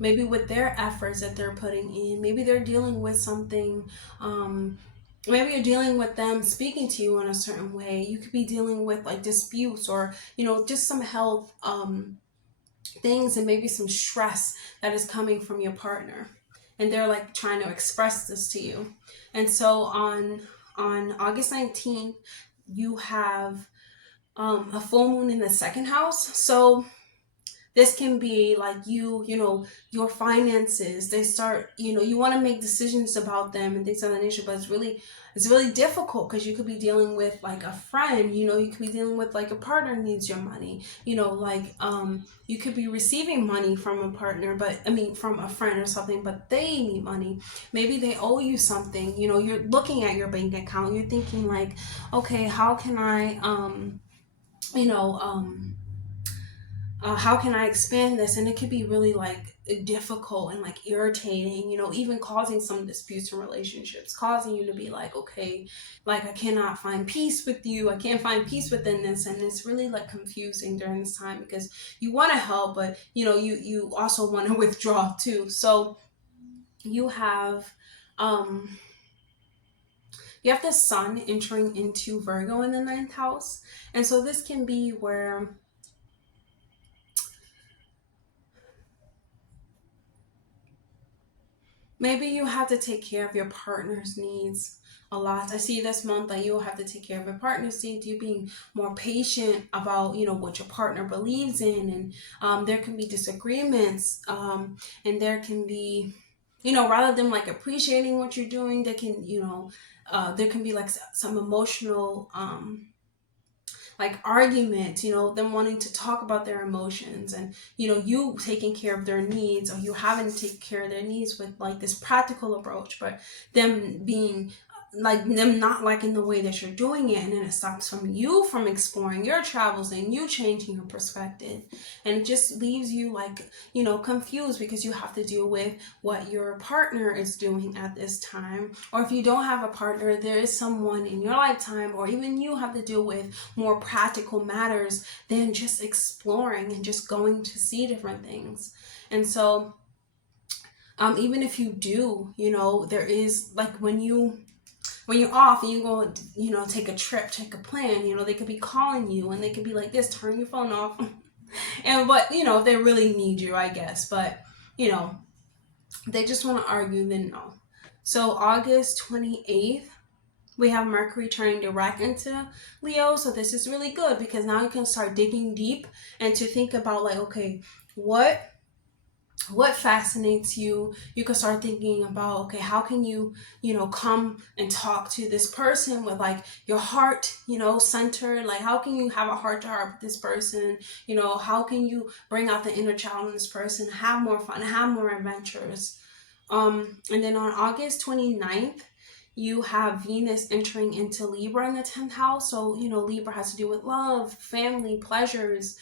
maybe with their efforts that they're putting in, maybe they're dealing with something, maybe you're dealing with them speaking to you in a certain way. You could be dealing with like disputes or, just some health, things, and maybe some stress that is coming from your partner, and they're like trying to express this to you. And so on August 19th, you have a full moon in the second house. So this can be like your finances, they start, you want to make decisions about them and things of that nature, but it's really difficult because you could be dealing with like a friend, you could be dealing with like a partner needs your money, like you could be receiving money from a partner, but I mean from a friend or something, but they need money. Maybe they owe you something, you're looking at your bank account, you're thinking like, okay, how can I you know how can I expand this? And it could be really like difficult and like irritating, even causing some disputes in relationships, causing you to be like, okay, like I cannot find peace with you. I can't find peace within this. And it's really like confusing during this time because you want to help, but you also want to withdraw too. So you have, um, you have the sun entering into Virgo in the ninth house. And so this can be where maybe you have to take care of your partner's needs a lot. I see this month that you'll have to take care of your partner's needs. You being more patient about, what your partner believes in. And there can be disagreements. And there can be, rather than like appreciating what you're doing, they can, there can be like some emotional, like arguments, them wanting to talk about their emotions, and you taking care of their needs, or you having to take care of their needs with like this practical approach, but them being like them not liking the way that you're doing it, and then it stops from you from exploring your travels and you changing your perspective, and it just leaves you like confused because you have to deal with what your partner is doing at this time. Or if you don't have a partner, there is someone in your lifetime, or even you have to deal with more practical matters than just exploring and just going to see different things. And so even if you do, there is like when you're off and you go, take a trip, take a plan, they could be calling you and they could be like this, turn your phone off. And but if they really need you, I guess, but they just want to argue, then no. So August 28th, we have Mercury turning direct into Leo. So this is really good because now you can start digging deep and to think about like, okay, what fascinates you. You can start thinking about, okay, how can you come and talk to this person with like your heart centered, like how can you have a heart to heart with this person, how can you bring out the inner child in this person, have more fun, have more adventures. And then on August 29th, you have Venus entering into Libra in the 10th house. So Libra has to do with love, family, pleasures,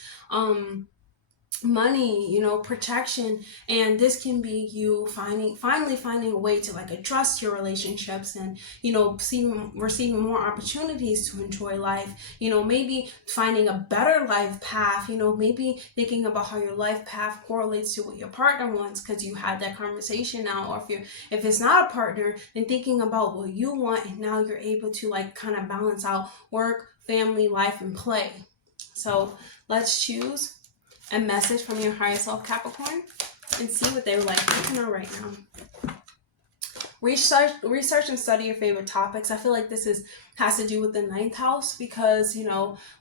money, protection. And this can be you finally finding a way to like adjust your relationships and receiving more opportunities to enjoy life, maybe finding a better life path, maybe thinking about how your life path correlates to what your partner wants because you had that conversation now. Or if it's not a partner, then thinking about what you want, and now you're able to like kind of balance out work, family, life, and play. So let's choose a message from your higher self, Capricorn, and see what they would like to know right now. Research and study your favorite topics. I feel like this has to do with the ninth house because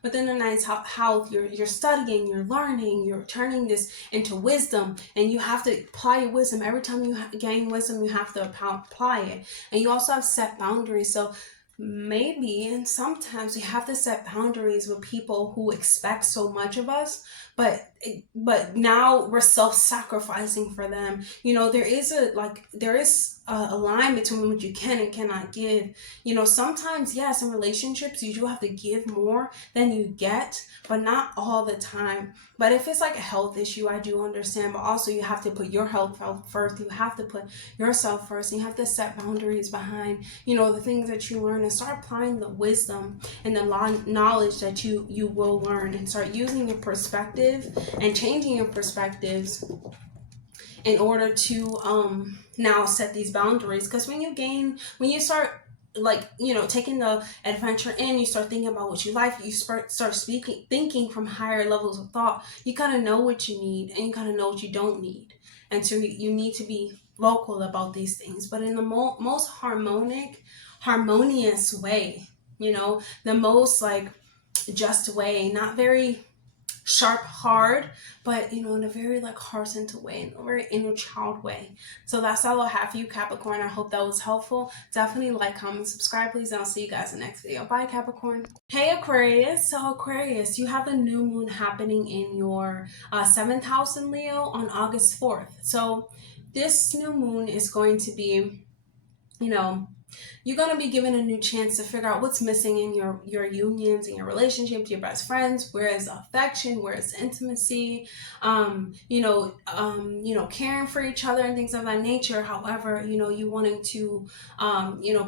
within the ninth house you're studying, you're learning, you're turning this into wisdom, and you have to apply your wisdom. Every time you gain wisdom, you have to apply it, and you also have set boundaries. So maybe and sometimes we have to set boundaries with people who expect so much of us, but now we're self-sacrificing for them. There is a line between what you can and cannot give. Sometimes, yes, in relationships you do have to give more than you get, but not all the time. But if it's like a health issue, I do understand. But also, you have to put your health first. You have to put yourself first. And you have to set boundaries behind, the things that you learn, and start applying the wisdom and the knowledge that you will learn, and start using your perspective and changing your perspectives in order to now set these boundaries. Because when you start taking the adventure in, you start thinking about what you like, you start thinking from higher levels of thought. You kind of know what you need, and you kind of know what you don't need, and so you need to be vocal about these things, but in the most harmonious way, the most like just way, not very sharp, hard, but in a very like heart-centered way, in a very inner child way. So that's all I have for you, Capricorn. I hope that was helpful. Definitely like, comment, subscribe, please, and I'll see you guys in the next video. Bye, Capricorn. Hey, Aquarius. So Aquarius, you have a new moon happening in your 7th house in Leo on August 4th. So this new moon is going to be, you're going to be given a new chance to figure out what's missing in your unions and your relationships, your best friends. Where is affection? Where is intimacy? Caring for each other and things of that nature. However, you wanting to,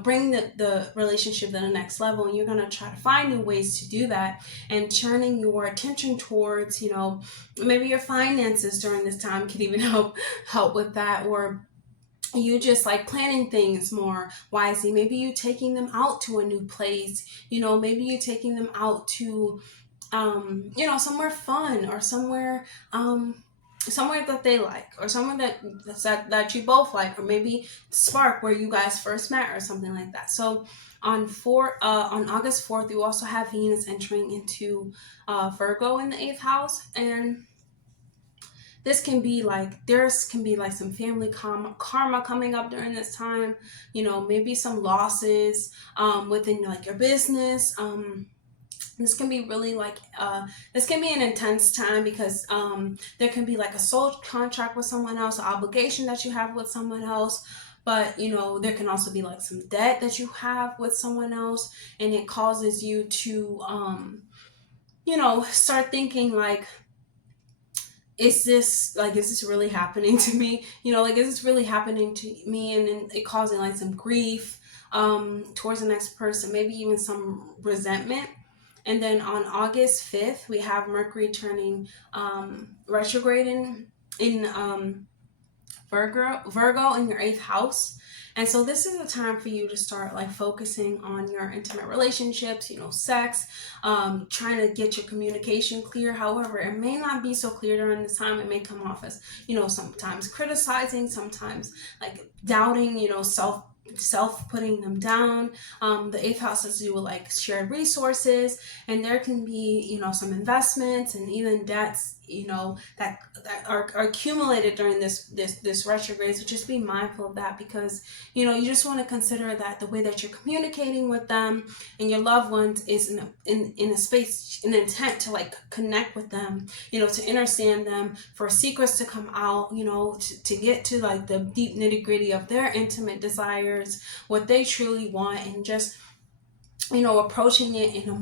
bring the relationship to the next level, and you're going to try to find new ways to do that, and turning your attention towards, maybe your finances during this time could even help with that, or you just like planning things more wisely. Maybe you taking them out to a new place, maybe you taking them out to somewhere fun, or somewhere that they like, or somewhere that you both like, or maybe spark where you guys first met, or something like that. So on August 4th, you also have Venus entering into Virgo in the 8th house, and this can be like, some family karma coming up during this time. Maybe some losses within like your business. This can be really like this can be an intense time, because there can be like a soul contract with someone else, an obligation that you have with someone else. But there can also be like some debt that you have with someone else, and it causes you to start thinking like, is this really happening to me? Is this really happening to me? And then it causing like some grief towards the next person, maybe even some resentment. And then on August 5th, we have Mercury turning retrograde in Virgo in your 8th house. And so this is a time for you to start like focusing on your intimate relationships, sex, trying to get your communication clear. However, it may not be so clear during this time. It may come off as, sometimes criticizing, sometimes like doubting, self putting them down. The 8th house has to do with like shared resources, and there can be, some investments and even debts, that are accumulated during this retrograde. So just be mindful of that, because you just want to consider that the way that you're communicating with them and your loved ones is in a space, an intent to like connect with them, to understand them, for secrets to come out, to get to like the deep nitty-gritty of their intimate desires, what they truly want, and just approaching it in a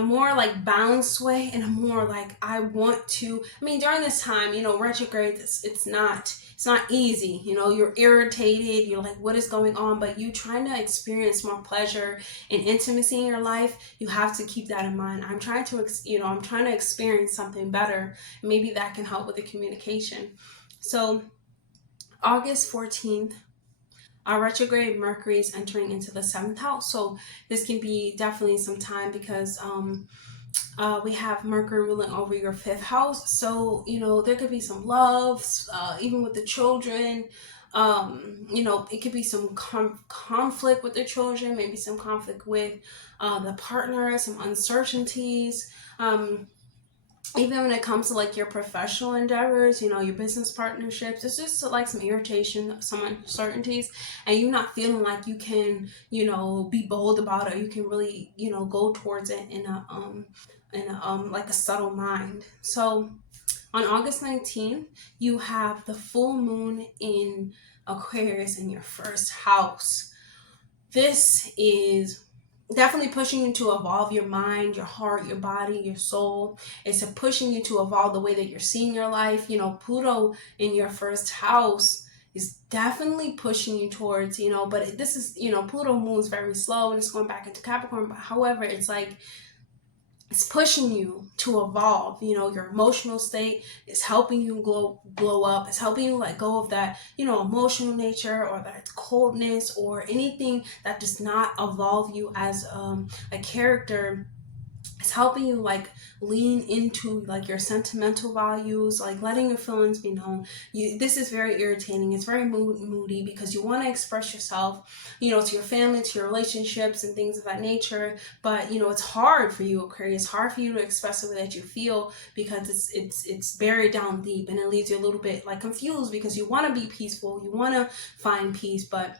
more like balanced way, in a more like, during this time, retrograde, it's not easy. You're irritated, you're like, what is going on? But you trying to experience more pleasure and intimacy in your life, you have to keep that in mind. I'm trying to experience something better. Maybe that can help with the communication. So August 14th, our retrograde Mercury is entering into the 7th house. So this can be definitely some time, because we have Mercury ruling over your 5th house. So, there could be some loves, even with the children. It could be some conflict with the children, maybe some conflict with the partner, some uncertainties. even when it comes to like your professional endeavors, you know, your business partnerships, it's just like some irritation, some uncertainties, and you're not feeling like you can, you know, be bold about it. You can really, you know, go towards it in a like a subtle mind. So on August 19th, you have the full moon in Aquarius in your first house. This is definitely pushing you to evolve your mind, your heart, your body, your soul. It's pushing you to evolve the way that you're seeing your life. You know, Pluto in your first house is definitely pushing you towards, you know, but this is, you know, Pluto moves very slow and it's going back into Capricorn. But however, it's like, it's pushing you to evolve. You know, your emotional state is helping you glow up. It's helping you let go of that, you know, emotional nature or that coldness or anything that does not evolve you as a character. It's helping you like lean into like your sentimental values, like letting your feelings be known. This is very irritating. It's very moody because you want to express yourself, you know, to your family, to your relationships and things of that nature. But you know, it's hard for you, Aquarius. It's hard for you to express the way that you feel because it's buried down deep, and it leaves you a little bit like confused because you want to be peaceful, you want to find peace, but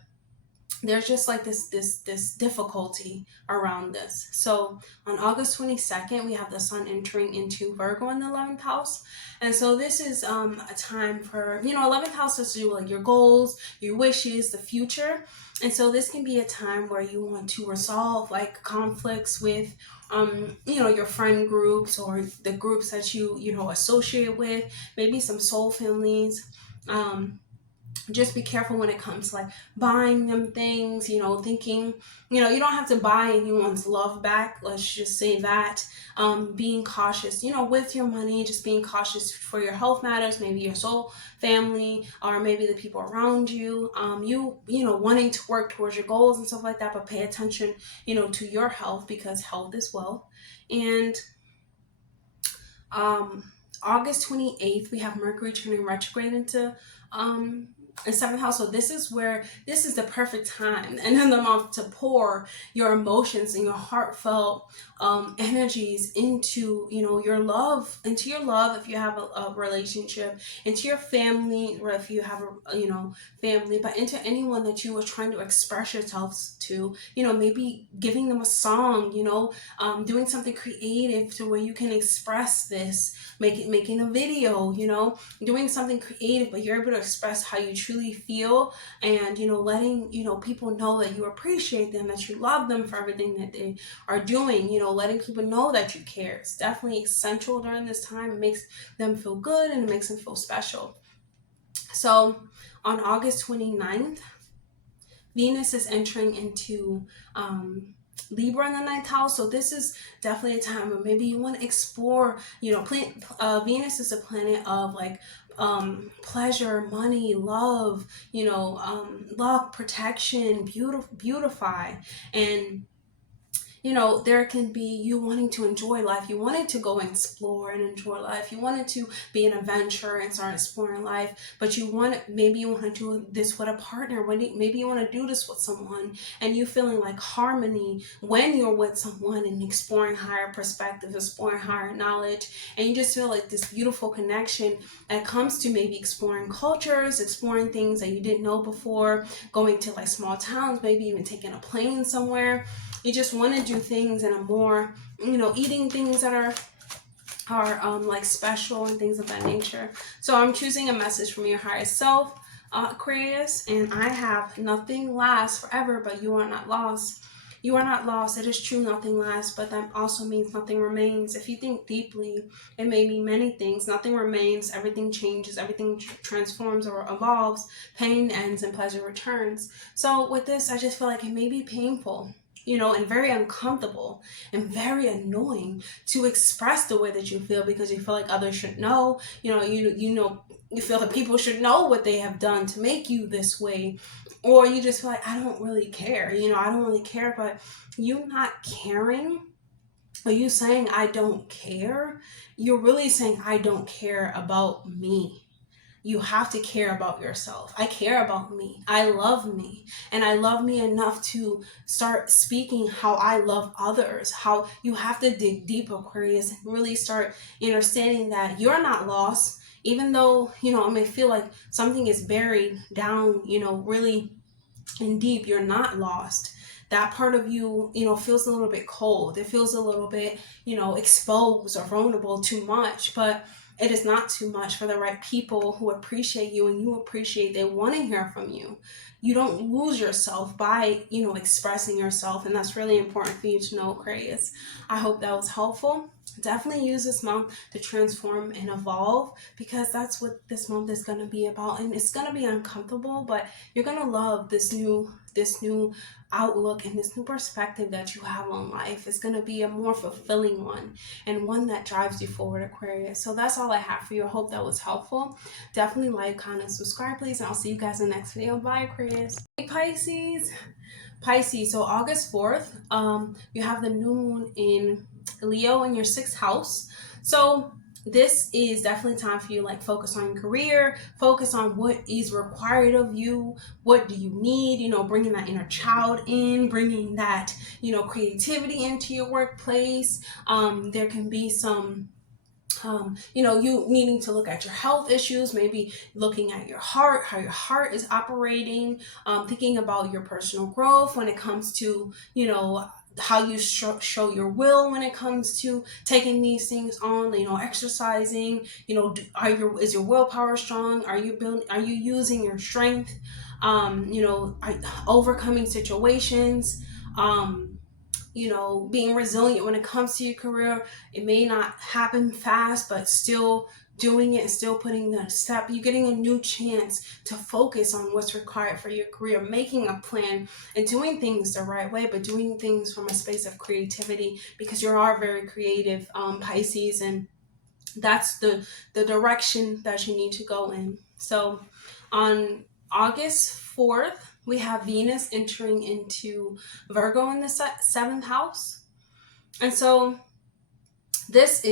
there's just like this difficulty around this. So on August 22nd, we have the sun entering into Virgo in the 11th house. And so this is a time for, you know, 11th house has to do like your goals, your wishes, the future. And so this can be a time where you want to resolve like conflicts with you know, your friend groups or the groups that you know, associate with, maybe some soul families. Just be careful when it comes to like buying them things, you know, thinking, you know, you don't have to buy anyone's love back, let's just say that. Being cautious, you know, with your money, just being cautious for your health matters, maybe your soul family or maybe the people around you. You know, wanting to work towards your goals and stuff like that, but pay attention, you know, to your health because health is wealth. And um August 28th, we have Mercury turning retrograde into in seventh house. So this is where this is the perfect time and in the month to pour your emotions and your heartfelt energies into, you know, your love, into your love if you have a relationship, into your family or if you have a, you know, family, but into anyone that you are trying to express yourselves to, you know, maybe giving them a song, you know, doing something creative to where you can express this, making a video, you know, doing something creative, but you're able to express how you truly feel, and you know, letting, you know, people know that you appreciate them, that you love them for everything that they are doing, you know, letting people know that you care. It's definitely essential during this time. It makes them feel good and it makes them feel special. So on August 29th, Venus is entering into Libra in the ninth house. So this is definitely a time where maybe you want to explore, you know, Venus is a planet of like pleasure, money, love, you know, luck, protection, beautify. And you know, there can be you wanting to enjoy life. You wanted to go and explore and enjoy life. You wanted to be an adventurer and start exploring life, but maybe you want to do this with a partner. Maybe you want to do this with someone, and you feeling like harmony when you're with someone and exploring higher perspectives, exploring higher knowledge, and you just feel like this beautiful connection that comes to maybe exploring cultures, exploring things that you didn't know before, going to like small towns, maybe even taking a plane somewhere. You just want to do things in a more, you know, eating things that are like special and things of that nature. So I'm choosing a message from your higher self, Aquarius, and I have nothing lasts forever, but you are not lost. You are not lost. It is true, nothing lasts, but that also means nothing remains. If you think deeply, it may mean many things. Nothing remains, everything changes, everything transforms or evolves. Pain ends and pleasure returns. So with this, I just feel like it may be painful, you know, and very uncomfortable and very annoying to express the way that you feel because you feel like others should know, you know, you feel that people should know what they have done to make you this way, or you just feel like I don't really care, you know, I don't really care. But you not caring, or you saying I don't care, you're really saying I don't care about me. you have to care about yourself. I care about me. I love me. And I love me enough to start speaking how I love others. How you have to dig deep, Aquarius, and really start understanding that you're not lost. Even though, it may feel like something is buried down, really and deep, you're not lost. That part of you, feels a little bit cold. It feels a little bit, exposed or vulnerable too much, but it is not too much for the right people who appreciate you and you appreciate, they want to hear from you. You don't lose yourself by, expressing yourself. And that's really important for you to know, Aquarius. I hope that was helpful. Definitely use this month to transform and evolve, because that's what this month is going to be about. And it's going to be uncomfortable, but you're going to love this new outlook and this new perspective that you have on life. Is going to be a more fulfilling one, and one that drives you forward, Aquarius. So that's all I have for you. I hope that was helpful. Definitely like, comment, subscribe, please, and I'll see you guys in the next video. Bye, Aquarius. Hey, Pisces, so August 4th, you have the new moon in Leo in your 6th house. So this is definitely time for you, like, focus on your career, focus on what is required of you, what do you need, bringing that inner child in, bringing that, creativity into your workplace. There can be some you needing to look at your health issues, maybe looking at your heart, how your heart is operating, thinking about your personal growth when it comes to, how you show your will when it comes to taking these things on, exercising, is your willpower strong? Are you using your strength, overcoming situations, being resilient when it comes to your career. It may not happen fast, but still doing it and still putting the step. You're getting a new chance to focus on what's required for your career, making a plan and doing things the right way, but doing things from a space of creativity, because you are very creative, Pisces, and that's the direction that you need to go in. So on August 4th, we have Venus entering into Virgo in the 7th house. And so this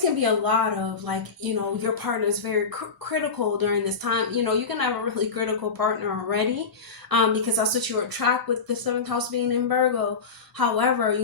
can be a lot of, like, your partner is very critical during this time. You can have a really critical partner already, because that's what you attract with the 7th house being in Virgo. However,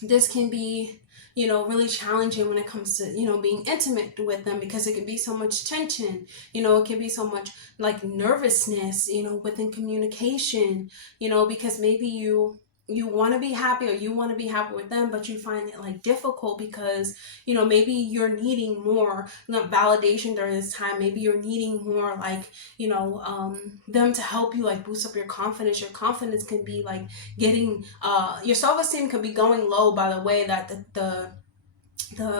this can be, really challenging when it comes to, being intimate with them, because it can be so much tension, it can be so much, like, nervousness, within communication, because maybe you want to be happy, or you want to be happy with them, but you find it, like, difficult because, maybe you're needing more validation during this time. Maybe you're needing more, like, them to help you, like, boost up your confidence. Your confidence can be, like, getting, your self-esteem could be going low by the way that the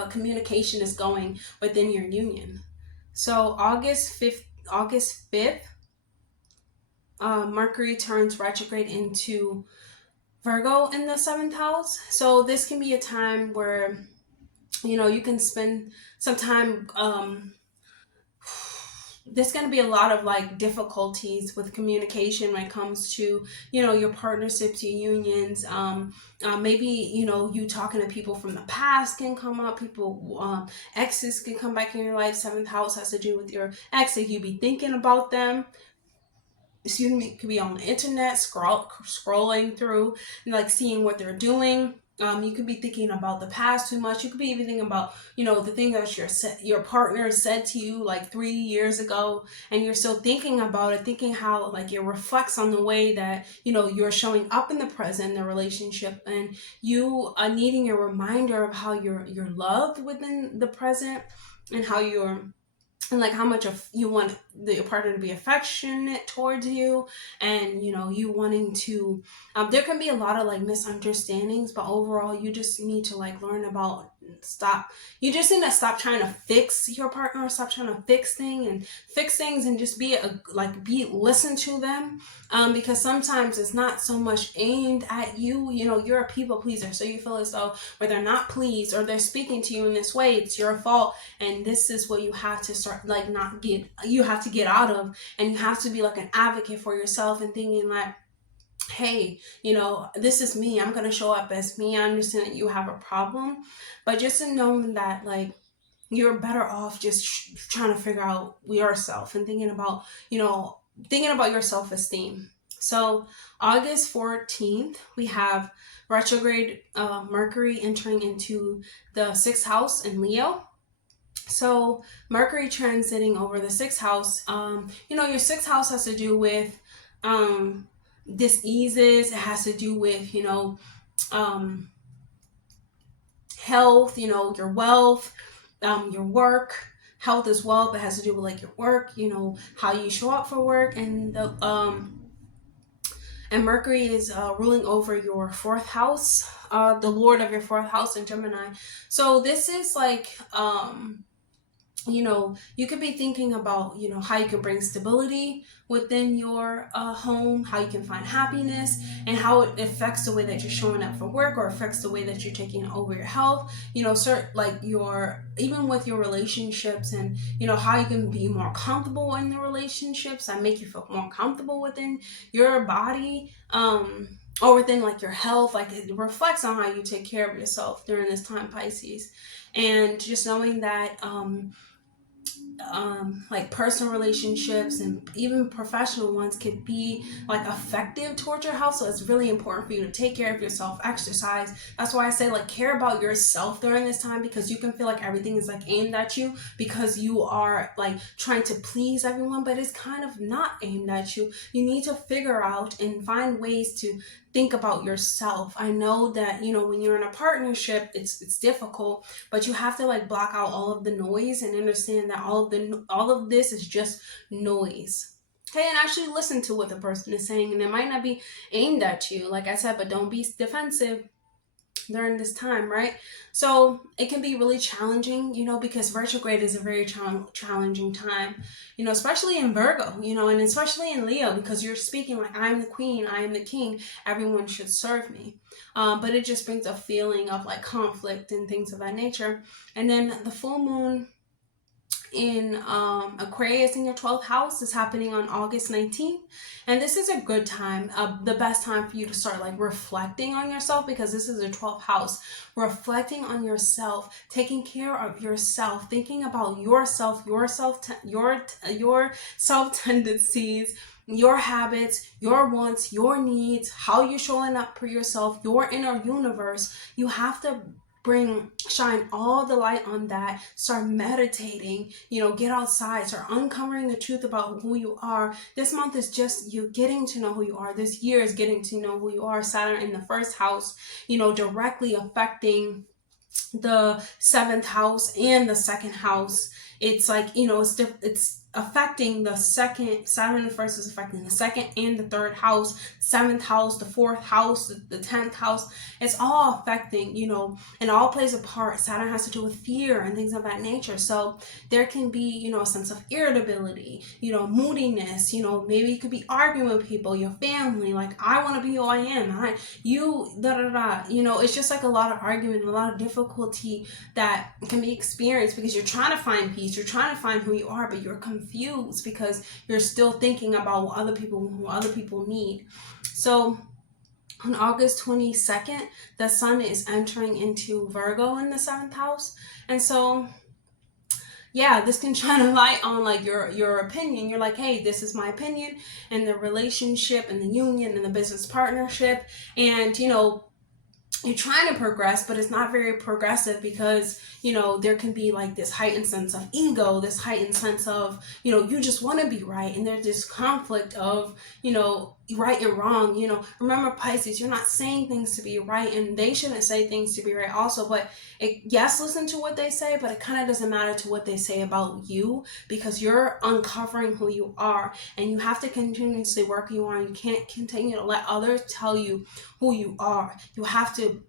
communication is going within your union. So August 5th, Mercury turns retrograde into Virgo in the 7th house. So this can be a time where, you can spend some time, there's going to be a lot of, like, difficulties with communication when it comes to, your partnerships, your unions. Maybe, you talking to people from the past can come up. People, exes can come back in your life. 7th house has to do with your ex. If you be thinking about them, it could be on the internet, scrolling through, like, seeing what they're doing. You could be thinking about the past too much. You could be even thinking about, the thing that your partner said to you, like, 3 years ago, and you're still thinking about it, thinking how, like, it reflects on the way that, you're showing up in the present in the relationship, and you are needing a reminder of how you're loved within the present, and how you're, and, like, how much of you want your partner to be affectionate towards you, and you wanting to, there can be a lot of, like, misunderstandings, but overall you just need to, like, learn about, you just need to stop trying to fix your partner, or stop trying to fix things, and just listen to them, because sometimes it's not so much aimed at you. You're a people pleaser, so you feel as though where they're not pleased, or they're speaking to you in this way, it's your fault, and this is what you have to start, like, you have to get out of, and you have to be, like, an advocate for yourself, and thinking, like, hey, this is me. I'm going to show up as me. I understand that you have a problem, but just to know that, like, you're better off just trying to figure out yourself and thinking about, thinking about your self-esteem. So August 14th, we have retrograde Mercury entering into the 6th house in Leo. So Mercury transiting over the 6th house, your 6th house has to do with diseases. It has to do with, health, your wealth, your work. Health is wealth. It has to do with like your work, how you show up for work, and Mercury is ruling over your 4th house, the Lord of your 4th house in Gemini. So this is like, you could be thinking about, how you can bring stability within your home, how you can find happiness, and how it affects the way that you're showing up for work, or affects the way that you're taking over your health, even with your relationships, and, how you can be more comfortable in the relationships and make you feel more comfortable within your body, or within like your health. Like, it reflects on how you take care of yourself during this time, Pisces. And just knowing that, like personal relationships and even professional ones could be like effective towards your health. So it's really important for you to take care of yourself, exercise. That's why I say, like, care about yourself during this time, because you can feel like everything is like aimed at you because you are like trying to please everyone, but it's kind of not aimed at you. You need to figure out and find ways to think about yourself. I know that, when you're in a partnership, it's difficult, but you have to like block out all of the noise and understand that all of this is just noise. Okay, and actually listen to what the person is saying, and it might not be aimed at you, like I said, but don't be defensive during this time, right? So it can be really challenging, because retrograde is a very challenging time, especially in Virgo, and especially in Leo, because you're speaking like, I'm the queen, I am the king, everyone should serve me. But it just brings a feeling of like conflict and things of that nature. And then the full moon in Aquarius in your 12th house is happening on August 19th, and this is a good time, the best time for you to start like reflecting on yourself, because this is a 12th house, reflecting on yourself, taking care of yourself, thinking about yourself, your self tendencies, your habits, your wants, your needs, how you're showing up for yourself, your inner universe. You have to shine all the light on that. Start meditating, get outside, start uncovering the truth about who you are. This month is just you getting to know who you are. This year is getting to know who you are. Saturn in the 1st house, directly affecting the 7th house and the 2nd house. It's like, it's affecting the second. Saturn in the 1st is affecting the 2nd and the 3rd house, 7th house, the 4th house, the 10th house. It's all affecting, and all plays a part. Saturn has to do with fear and things of that nature. So there can be, a sense of irritability, moodiness, maybe you could be arguing with people, your family, like, I want to be who I am, it's just like a lot of argument, a lot of difficulty that can be experienced because you're trying to find peace, you're trying to find who you are, but you're confused because you're still thinking about what other people need. So on August 22nd, the sun is entering into Virgo in the 7th house. And so, yeah, this can shine a light on like your opinion. You're like, hey, this is my opinion, and the relationship and the union and the business partnership. And, you're trying to progress, but it's not very progressive because, there can be like this heightened sense of ego, this heightened sense of, you just want to be right. And there's this conflict of, right and wrong. Remember, Pisces, you're not saying things to be right, and they shouldn't say things to be right also. But yes, listen to what they say, but it kind of doesn't matter to what they say about you, because you're uncovering who you are, and you have to continuously work who you are. You can't continue to let others tell you who you are. You have to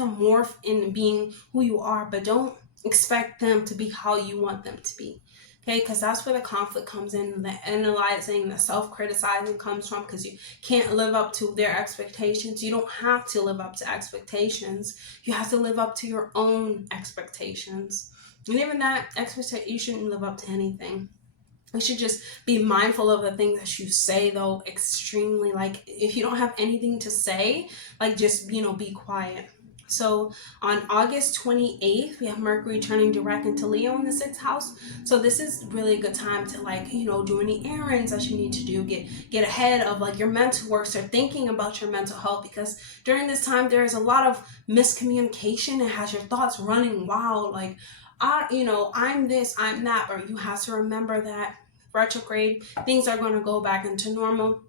morph in being who you are, but don't expect them to be how you want them to be. Okay, because that's where the conflict comes in, the analyzing, the self-criticizing comes from, because you can't live up to their expectations. You don't have to live up to expectations. You have to live up to your own expectations. And even that expectation, you shouldn't live up to anything. You should just be mindful of the things that you say, though, extremely. Like, if you don't have anything to say, like, just, be quiet. So on August 28th, we have Mercury turning direct into Leo in the 6th house. So this is really a good time to, like, you know, do any errands that you need to do, get ahead of like your mental work, start thinking about your mental health, because during this time there is a lot of miscommunication and has your thoughts running wild, like, you know, I'm this, I'm that, but you have to remember that retrograde, things are going to go back into normal.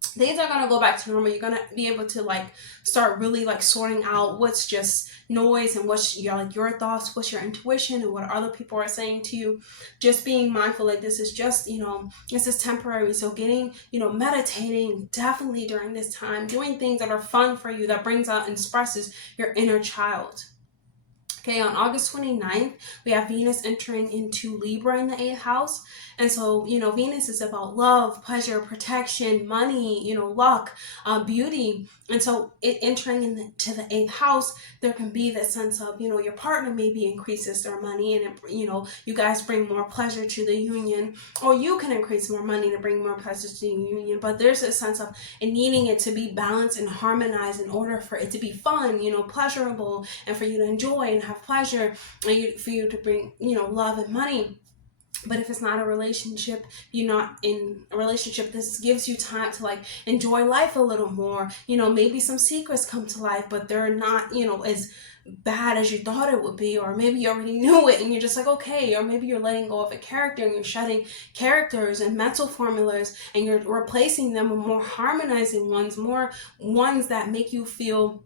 Things are going to go back to normal. You're going to be able to like start really like sorting out what's just noise and what's your, like, your thoughts, what's your intuition, and what other people are saying to you. Just being mindful, like, this is just, you know, this is temporary. So getting, you know, meditating definitely during this time, doing things that are fun for you, that brings out and expresses your inner child. Okay, on August 29th, we have Venus entering into Libra in the 8th house. And so, you know, Venus is about love, pleasure, protection, money, you know, luck, beauty. And so it entering into the 8th house, there can be that sense of, you know, your partner maybe increases their money and, you know, you guys bring more pleasure to the union, or you can increase more money to bring more pleasure to the union. But there's a sense of needing it to be balanced and harmonized in order for it to be fun, you know, pleasurable, and for you to enjoy and have pleasure, and for you to bring, you know, love and money. But if it's not a relationship, you're not in a relationship, this gives you time to like enjoy life a little more. You know, maybe some secrets come to life, but they're not, you know, as bad as you thought it would be, or maybe you already knew it and you're just like, okay, or maybe you're letting go of a character and you're shedding characters and mental formulas and you're replacing them with more harmonizing ones, more ones that make you feel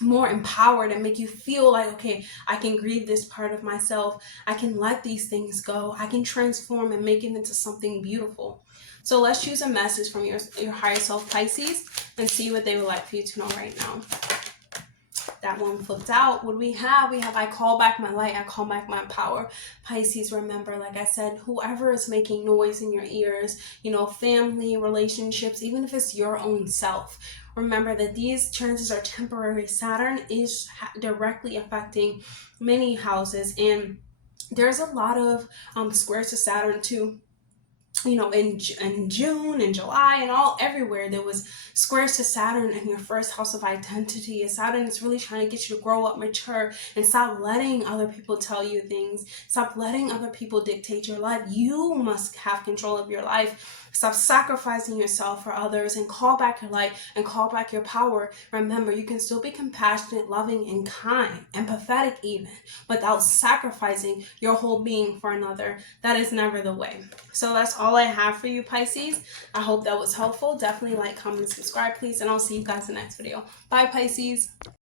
more empowered and make you feel like, okay, I can grieve this part of myself, I can let these things go, I can transform and make it into something beautiful. So let's choose a message from your higher self, Pisces, and see what they would like for you to know right now. That one flipped out. What do we have? We have, I call back my light, I call back my power. Pisces, remember, like I said, whoever is making noise in your ears, you know, family, relationships, even if it's your own self, remember that these transits are temporary. Saturn is directly affecting many houses, and there's a lot of squares to Saturn too. You know, in June and July and all everywhere, there was squares to Saturn in your first house of identity. And Saturn is really trying to get you to grow up, mature, and stop letting other people tell you things. Stop letting other people dictate your life. You must have control of your life. Stop sacrificing yourself for others and call back your light and call back your power. Remember, you can still be compassionate, loving, and kind, empathetic even, without sacrificing your whole being for another. That is never the way. So that's all I have for you, Pisces. I hope that was helpful. Definitely like, comment, and subscribe, please, and I'll see you guys in the next video. Bye, Pisces.